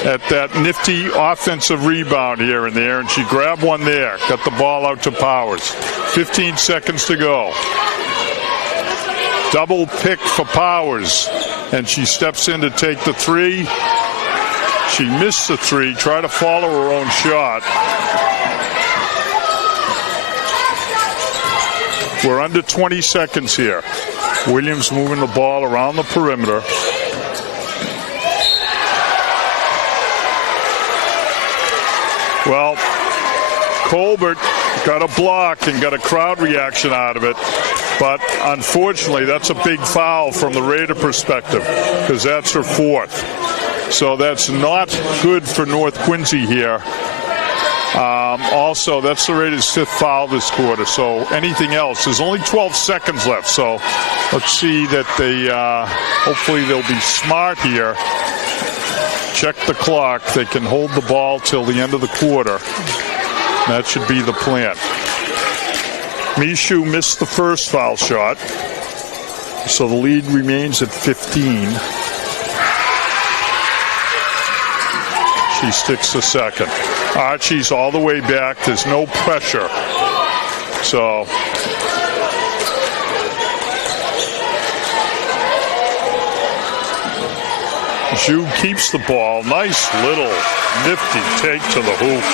at that nifty offensive rebound here and there, and she grabbed one there, got the ball out to Powers. 15 seconds to go. Double pick for Powers, and she steps in to take the three. She missed the three, tried to follow her own shot. We're under 20 seconds here. Williams moving the ball around the perimeter. Well, Colbert got a block and got a crowd reaction out of it, but unfortunately that's a big foul from the Raider perspective because that's her fourth. So that's not good for North Quincy here. Also, that's the Raiders' fifth foul this quarter. So anything else, there's only 12 seconds left. So let's see that they, hopefully they'll be smart here. Check the clock. They can hold the ball till the end of the quarter. That should be the plan. Mishu missed the first foul shot. So the lead remains at 15. She sticks the second. Archie's all the way back. There's no pressure. So Zhu keeps the ball. Nice little nifty take to the hoop.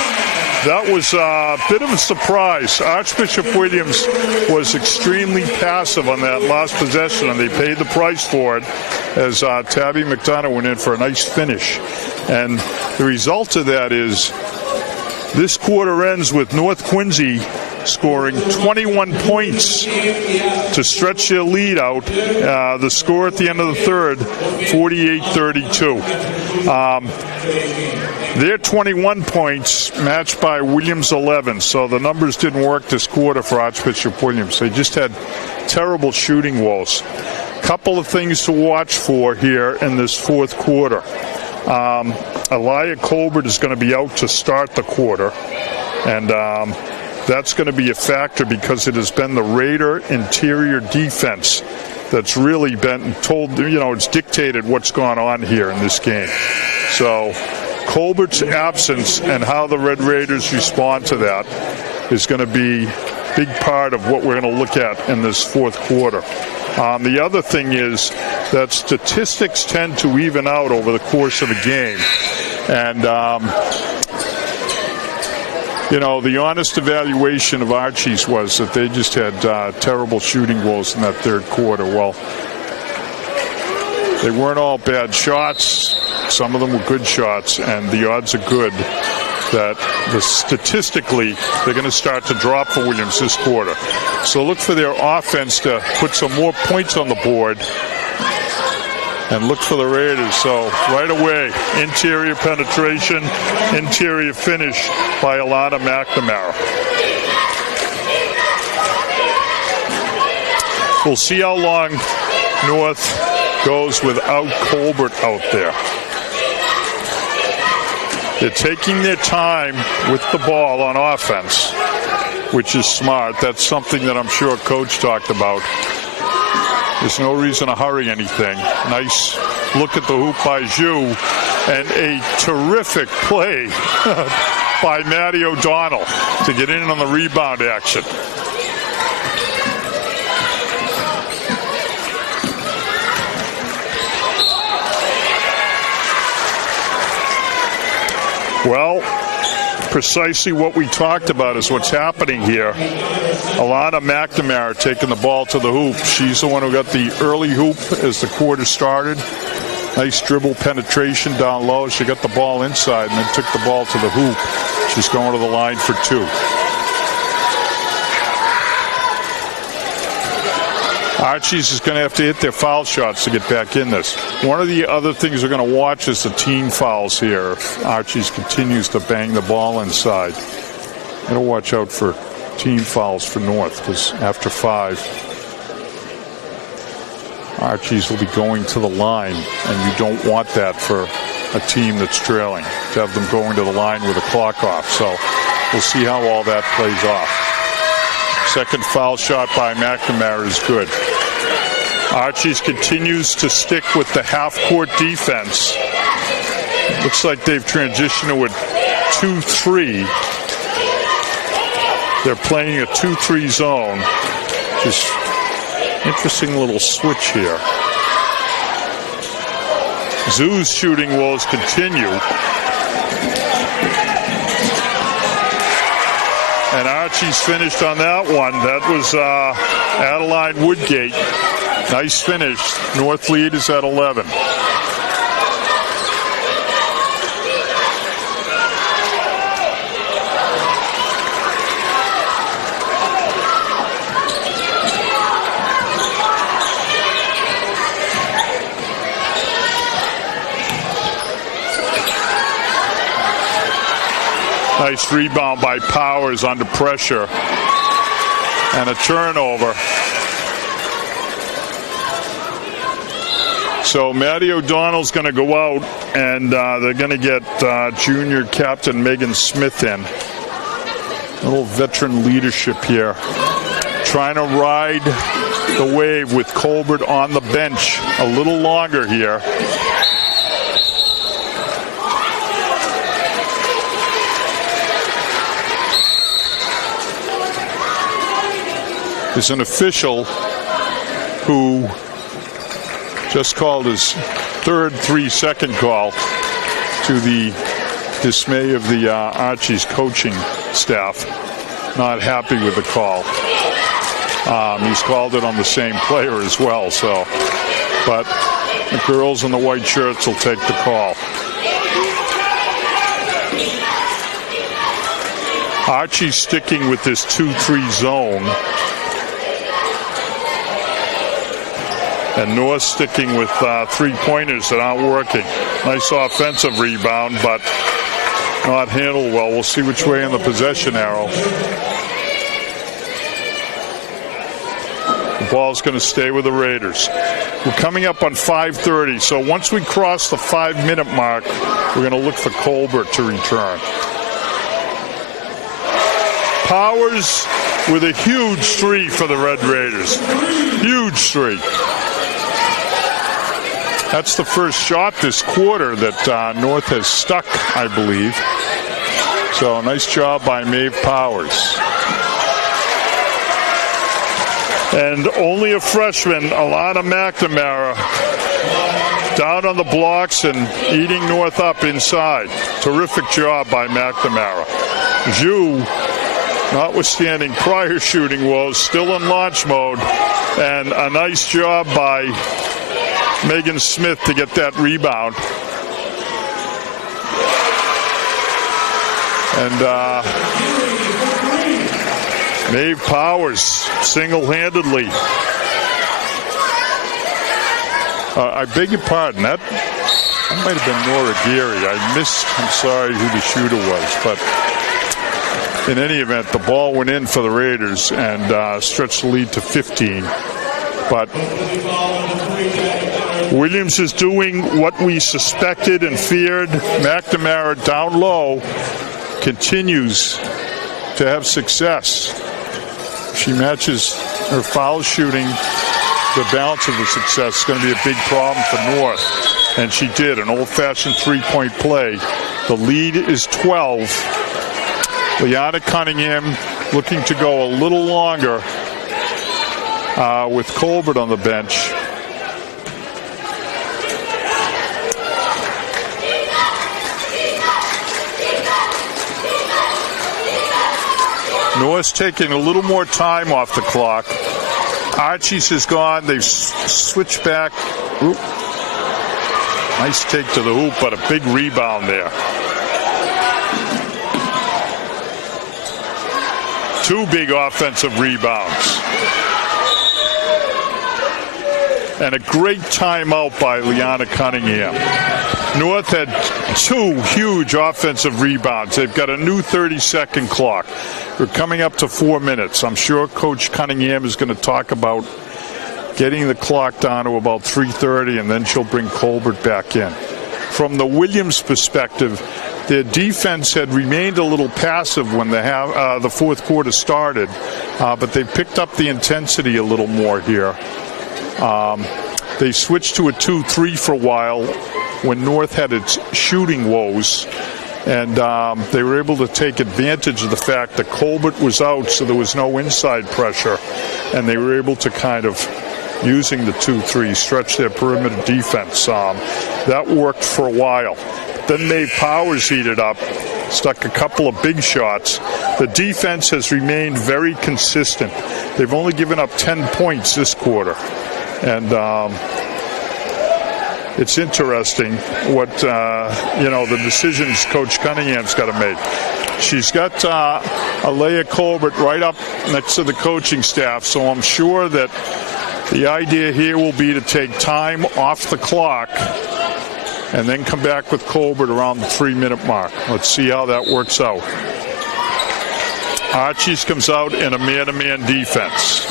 That was a bit of a surprise. Archbishop Williams was extremely passive on that last possession, and they paid the price for it as Tabby McDonough went in for a nice finish. And the result of that is this quarter ends with North Quincy scoring 21 points to stretch their lead out. The score at the end of the third, 48-32. Their 21 points matched by Williams' 11. So the numbers didn't work this quarter for Archbishop Williams. They just had terrible shooting woes. Couple of things to watch for here in this fourth quarter. Elijah Colbert is going to be out to start the quarter, and that's going to be a factor because it has been the Raider interior defense that's really been told, it's dictated what's gone on here in this game. So Colbert's absence and how the Red Raiders respond to that is going to be a big part of what we're going to look at in this fourth quarter. The other thing is that statistics tend to even out over the course of a game. And, the honest evaluation of Archie's was that they just had terrible shooting woes in that third quarter. Well, they weren't all bad shots. Some of them were good shots, and the odds are good that statistically they're going to start to drop for Williams this quarter. So look for their offense to put some more points on the board, and look for the Raiders. So right away, interior penetration, interior finish by Alana McNamara. We'll see how long North goes without Colbert out there. They're taking their time with the ball on offense, which is smart. That's something that I'm sure Coach talked about. There's no reason to hurry anything. Nice look at the hoop by Zhu, and a terrific play by Maddie O'Donnell to get in on the rebound action. Well, precisely what we talked about is what's happening here. Alana McNamara taking the ball to the hoop. She's the one who got the early hoop as the quarter started. Nice dribble penetration down low. She got the ball inside and then took the ball to the hoop. She's going to the line for two. Archie's is going to have to hit their foul shots to get back in this. One of the other things we're going to watch is the team fouls here. If Archie's continues to bang the ball inside, gotta watch out for team fouls for North, because after 5, Archie's will be going to the line, and you don't want that for a team that's trailing, to have them going to the line with a clock off. So we'll see how all that plays off. Second foul shot by McNamara is good. Archie's continues to stick with the half-court defense. Looks like they've transitioned to a 2-3. They're playing a 2-3 zone. Just interesting little switch here. Zoo's shooting woes continue. And Archie's finished on that one. That was Adeline Woodgate. Nice finish. North lead is at 11. Nice rebound by Powers under pressure. And a turnover. So Maddie O'Donnell's going to go out, and they're going to get junior captain Megan Smith in. A little veteran leadership here. Trying to ride the wave with Colbert on the bench a little longer here. Is an official who just called his third 3-second call, to the dismay of the Archie's coaching staff. Not happy with the call. He's called it on the same player as well. So, but the girls in the white shirts will take the call. Archie's sticking with this 2-3 zone. And North sticking with three-pointers that aren't working. Nice offensive rebound, but not handled well. We'll see which way in the possession arrow. The ball's going to stay with the Raiders. We're coming up on 5:30, so once we cross the 5-minute mark, we're going to look for Colbert to return. Powers with a huge three for the Red Raiders. Huge three. That's the first shot this quarter that North has stuck, I believe. So nice job by Maeve Powers. And only a freshman, Alana McNamara, down on the blocks and eating North up inside. Terrific job by McNamara. Zhu, notwithstanding prior shooting woes, still in launch mode. And a nice job by Megan Smith to get that rebound. And Maeve Powers single-handedly. I beg your pardon, that might have been Nora Geary. I'm sorry who the shooter was, but in any event, the ball went in for the Raiders and stretched the lead to 15. But Williams is doing what we suspected and feared. McNamara down low continues to have success. She matches her foul shooting. The balance of the success is going to be a big problem for North. And she did, an old-fashioned three-point play. The lead is 12. Liana Cunningham looking to go a little longer with Colbert on the bench. North's taking a little more time off the clock. Archie's is gone. They've switched back. Oop. Nice take to the hoop, but a big rebound there. Two big offensive rebounds. And a great timeout by Liana Cunningham. North had two huge offensive rebounds. They've got a new 30-second clock. We're coming up to 4 minutes. I'm sure Coach Cunningham is going to talk about getting the clock down to about 3:30, and then she'll bring Colbert back in. From the Williams perspective, their defense had remained a little passive when the fourth quarter started, but they picked up the intensity a little more here. They switched to a 2-3 for a while when North had its shooting woes, and they were able to take advantage of the fact that Colbert was out, so there was no inside pressure, and they were able to kind of, using the 2-3, stretch their perimeter defense. That worked for a while. Then Maeve Powers heated up, stuck a couple of big shots. The defense has remained very consistent. They've only given up 10 points this quarter. And it's interesting what, the decisions Coach Cunningham's got to make. She's got Alea Colbert right up next to the coaching staff, so I'm sure that the idea here will be to take time off the clock and then come back with Colbert around the 3-minute mark. Let's see how that works out. Archie's comes out in a man-to-man defense.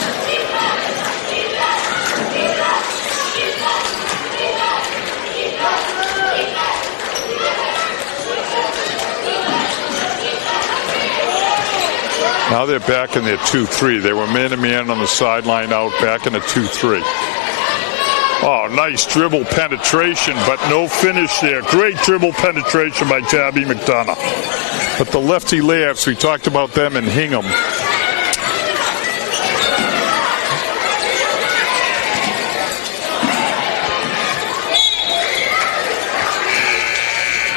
Now they're back in their 2-3. They were man-to-man on the sideline out, back in a 2-3. Oh, nice dribble penetration, but no finish there. Great dribble penetration by Tabby McDonough. But the lefty layups, we talked about them in Hingham.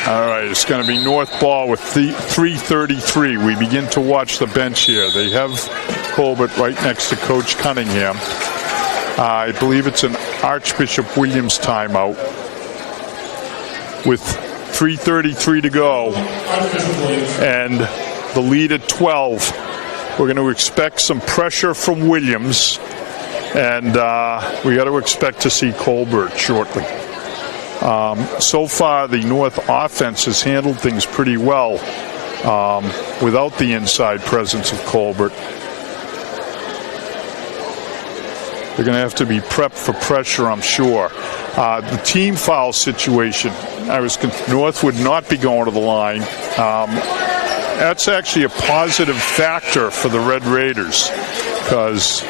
All right, it's going to be North ball with 3:33. We begin to watch the bench here. They have Colbert right next to Coach Cunningham. I believe it's an Archbishop Williams timeout with 3:33 to go and the lead at 12. We're going to expect some pressure from Williams, and we got to expect to see Colbert shortly. So far, the North offense has handled things pretty well without the inside presence of Colbert. They're going to have to be prepped for pressure, I'm sure. The team foul situation, North would not be going to the line. That's actually a positive factor for the Red Raiders, because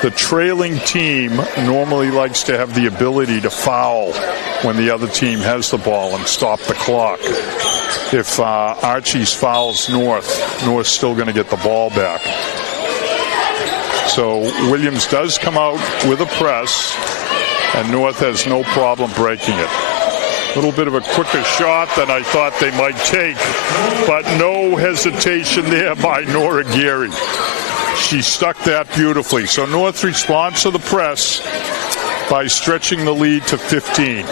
the trailing team normally likes to have the ability to foul when the other team has the ball and stop the clock. If Archie's fouls North's still going to get the ball back. So Williams does come out with a press, and North has no problem breaking it. A little bit of a quicker shot than I thought they might take, but no hesitation there by Nora Geary. She stuck that beautifully. So North responds to the press by stretching the lead to 15.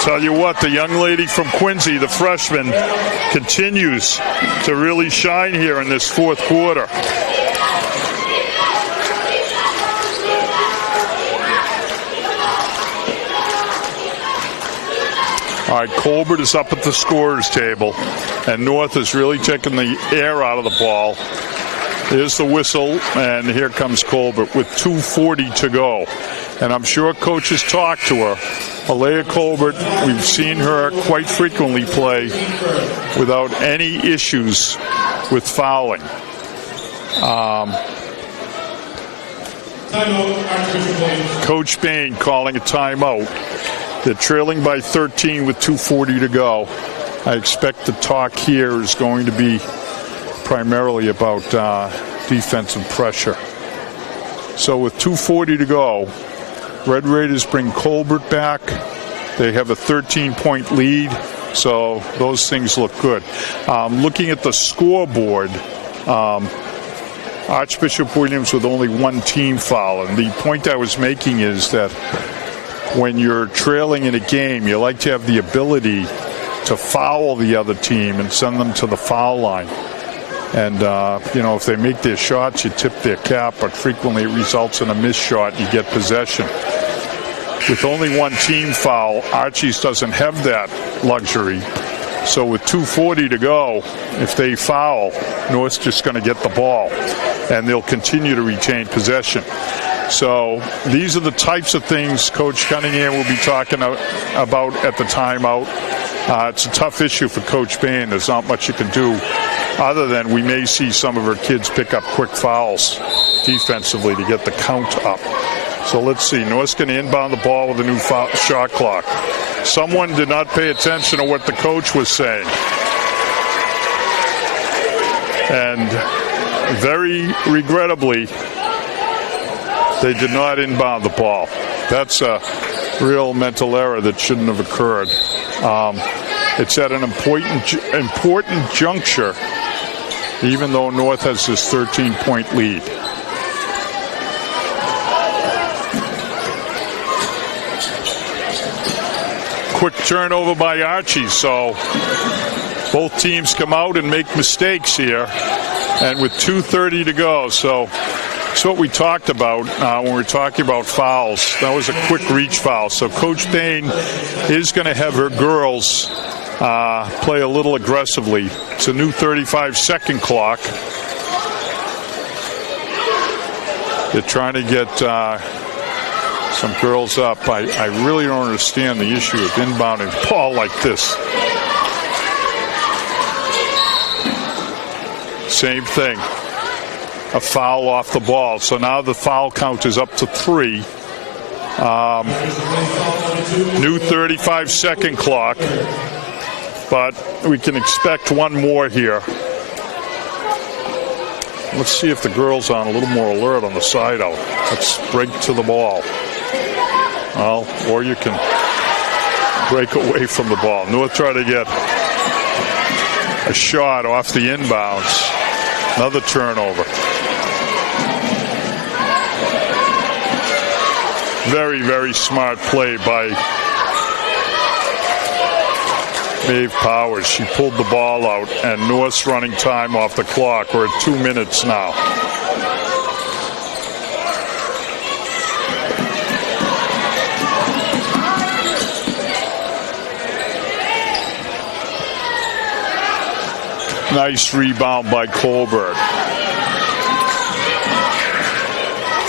Tell you what, the young lady from Quincy, the freshman, continues to really shine here in this fourth quarter. All right, Colbert is up at the scorer's table, and North is really taking the air out of the ball. Here's the whistle, and here comes Colbert with 2:40 to go. And I'm sure coaches talk to her. Alea Colbert, we've seen her quite frequently play without any issues with fouling. Coach Bain calling a timeout. They're trailing by 13 with 2:40 to go. I expect the talk here is going to be primarily about defensive pressure. So with 2:40 to go, Red Raiders bring Colbert back. They have a 13-point lead, so those things look good. Looking at the scoreboard, Archbishop Williams with only one team foul. And the point I was making is that when you're trailing in a game, you like to have the ability to foul the other team and send them to the foul line. And, if they make their shots, you tip their cap, but frequently it results in a missed shot. You get possession. With only one team foul, Archie's doesn't have that luxury. So with 2:40 to go, if they foul, North's just going to get the ball. and they'll continue to retain possession. So these are the types of things Coach Cunningham will be talking about at the timeout. It's a tough issue for Coach Bain. There's not much you can do other than we may see some of her kids pick up quick fouls defensively to get the count up. So let's see. North's going to inbound the ball with a new shot clock. Someone did not pay attention to what the coach was saying. And very regrettably, they did not inbound the ball. That's a real mental error that shouldn't have occurred. It's at an important juncture, even though North has this 13-point lead. Quick turnover by Archie, so both teams come out and make mistakes here, and with 2:30 to go. So it's what we talked about when we were talking about fouls. That was a quick reach foul. So Coach Bain is going to have her girls play a little aggressively. It's a new 35-second clock. They're trying to get some girls up. I really don't understand the issue of inbounding the ball like this. Same thing. A foul off the ball. So now the foul count is up to 3. New 35-second clock. But we can expect one more here. Let's see if the girls are on a little more alert on the side out. Let's break to the ball. Well, or you can break away from the ball. North try to get a shot off the inbounds. Another turnover. Very, very smart play by Maeve Powers. She pulled the ball out, and North's running time off the clock. We're at 2 minutes now. Nice rebound by Colbert.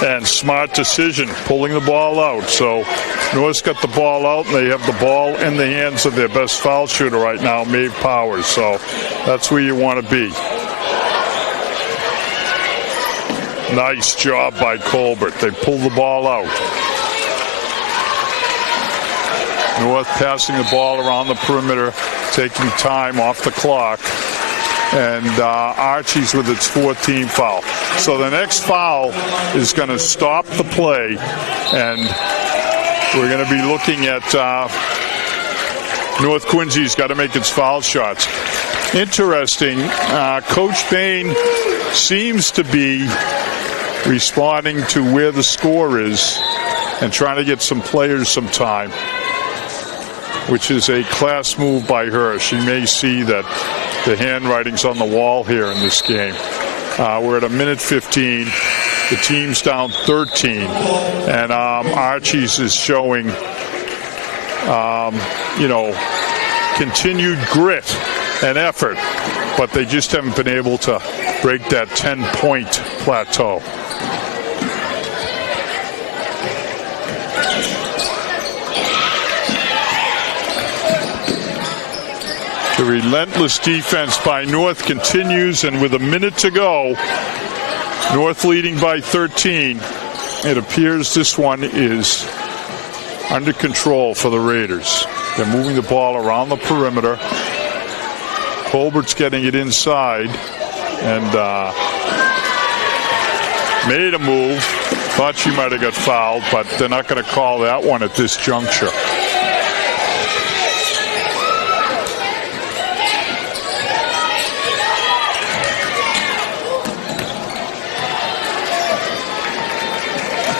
And smart decision, pulling the ball out. So North's got the ball out, and they have the ball in the hands of their best foul shooter right now, Maeve Powers. So that's where you want to be. Nice job by Colbert. They pull the ball out. North passing the ball around the perimeter, taking time off the clock. And Archie's with its 14th foul. So the next foul is going to stop the play, and we're going to be looking at North Quincy's got to make its foul shots. Interesting, Coach Bain seems to be responding to where the score is and trying to get some players some time, which is a class move by her. She may see that the handwriting's on the wall here in this game. We're at 1:15. The team's down 13. And Archie's is showing, continued grit and effort. But they just haven't been able to break that 10-point plateau. The relentless defense by North continues, and with a minute to go, North leading by 13. It appears this one is under control for the Raiders. They're moving the ball around the perimeter. Colbert's getting it inside and made a move. Thought she might have got fouled, but they're not going to call that one at this juncture.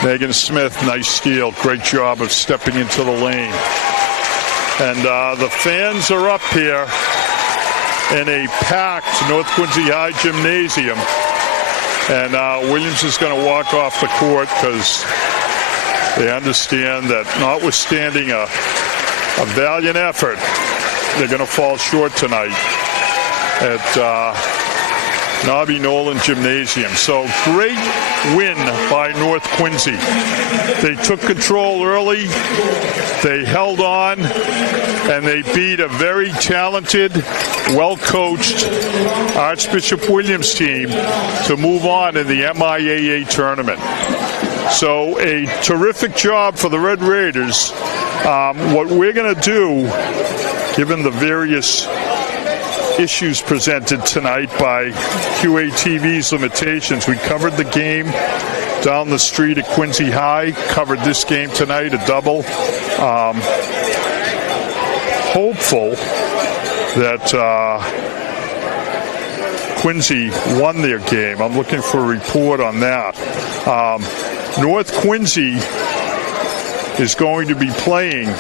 Megan Smith, nice steal. Great job of stepping into the lane. And the fans are up here in a packed North Quincy High gymnasium. And Williams is going to walk off the court because they understand that notwithstanding a valiant effort, they're going to fall short tonight at Nobby Nolan Gymnasium. So great win by North Quincy. They took control early, they held on, and they beat a very talented, well-coached Archbishop Williams team to move on in the MIAA tournament. So a terrific job for the Red Raiders. What we're going to do, given the various issues presented tonight by QATV's limitations, we covered the game down the street at Quincy High, covered this game tonight, a double. Hopeful that Quincy won their game. I'm looking for a report on that. North Quincy is going to be playing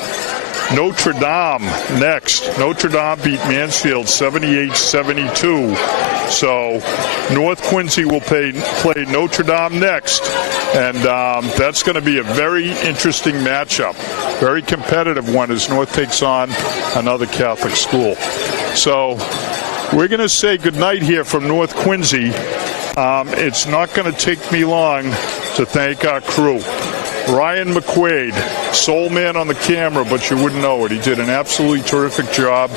Notre Dame next. Notre Dame beat Mansfield 78-72. So North Quincy will play Notre Dame next. And that's going to be a very interesting matchup. Very competitive one as North takes on another Catholic school. So we're going to say goodnight here from North Quincy. It's not going to take me long to thank our crew. Ryan McQuaid, sole man on the camera, but you wouldn't know it. He did an absolutely terrific job.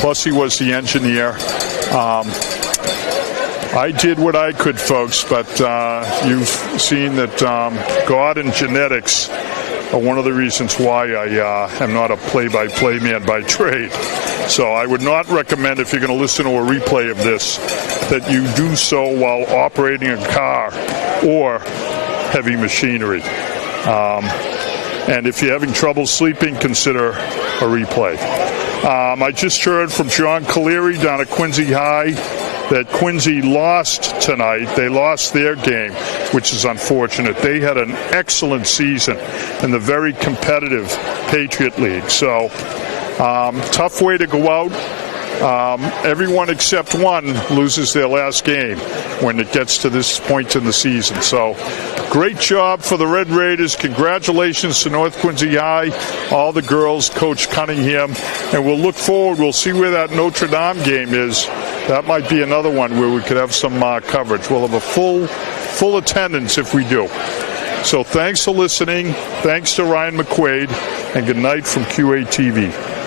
Plus, he was the engineer. I did what I could, folks, but you've seen that God and genetics are one of the reasons why I am not a play-by-play man by trade. So I would not recommend, if you're going to listen to a replay of this, that you do so while operating a car or heavy machinery. And if you're having trouble sleeping, consider a replay. I just heard from John Caleri down at Quincy High that Quincy lost tonight. They lost their game, which is unfortunate. They had an excellent season in the very competitive Patriot League. So tough way to go out. Everyone except one loses their last game when it gets to this point in the season. So great job for the Red Raiders. Congratulations to North Quincy High, all the girls, Coach Cunningham. And we'll look forward. We'll see where that Notre Dame game is. That might be another one where we could have some coverage. We'll have a full attendance if we do. So thanks for listening. Thanks to Ryan McQuaid. And good night from QATV.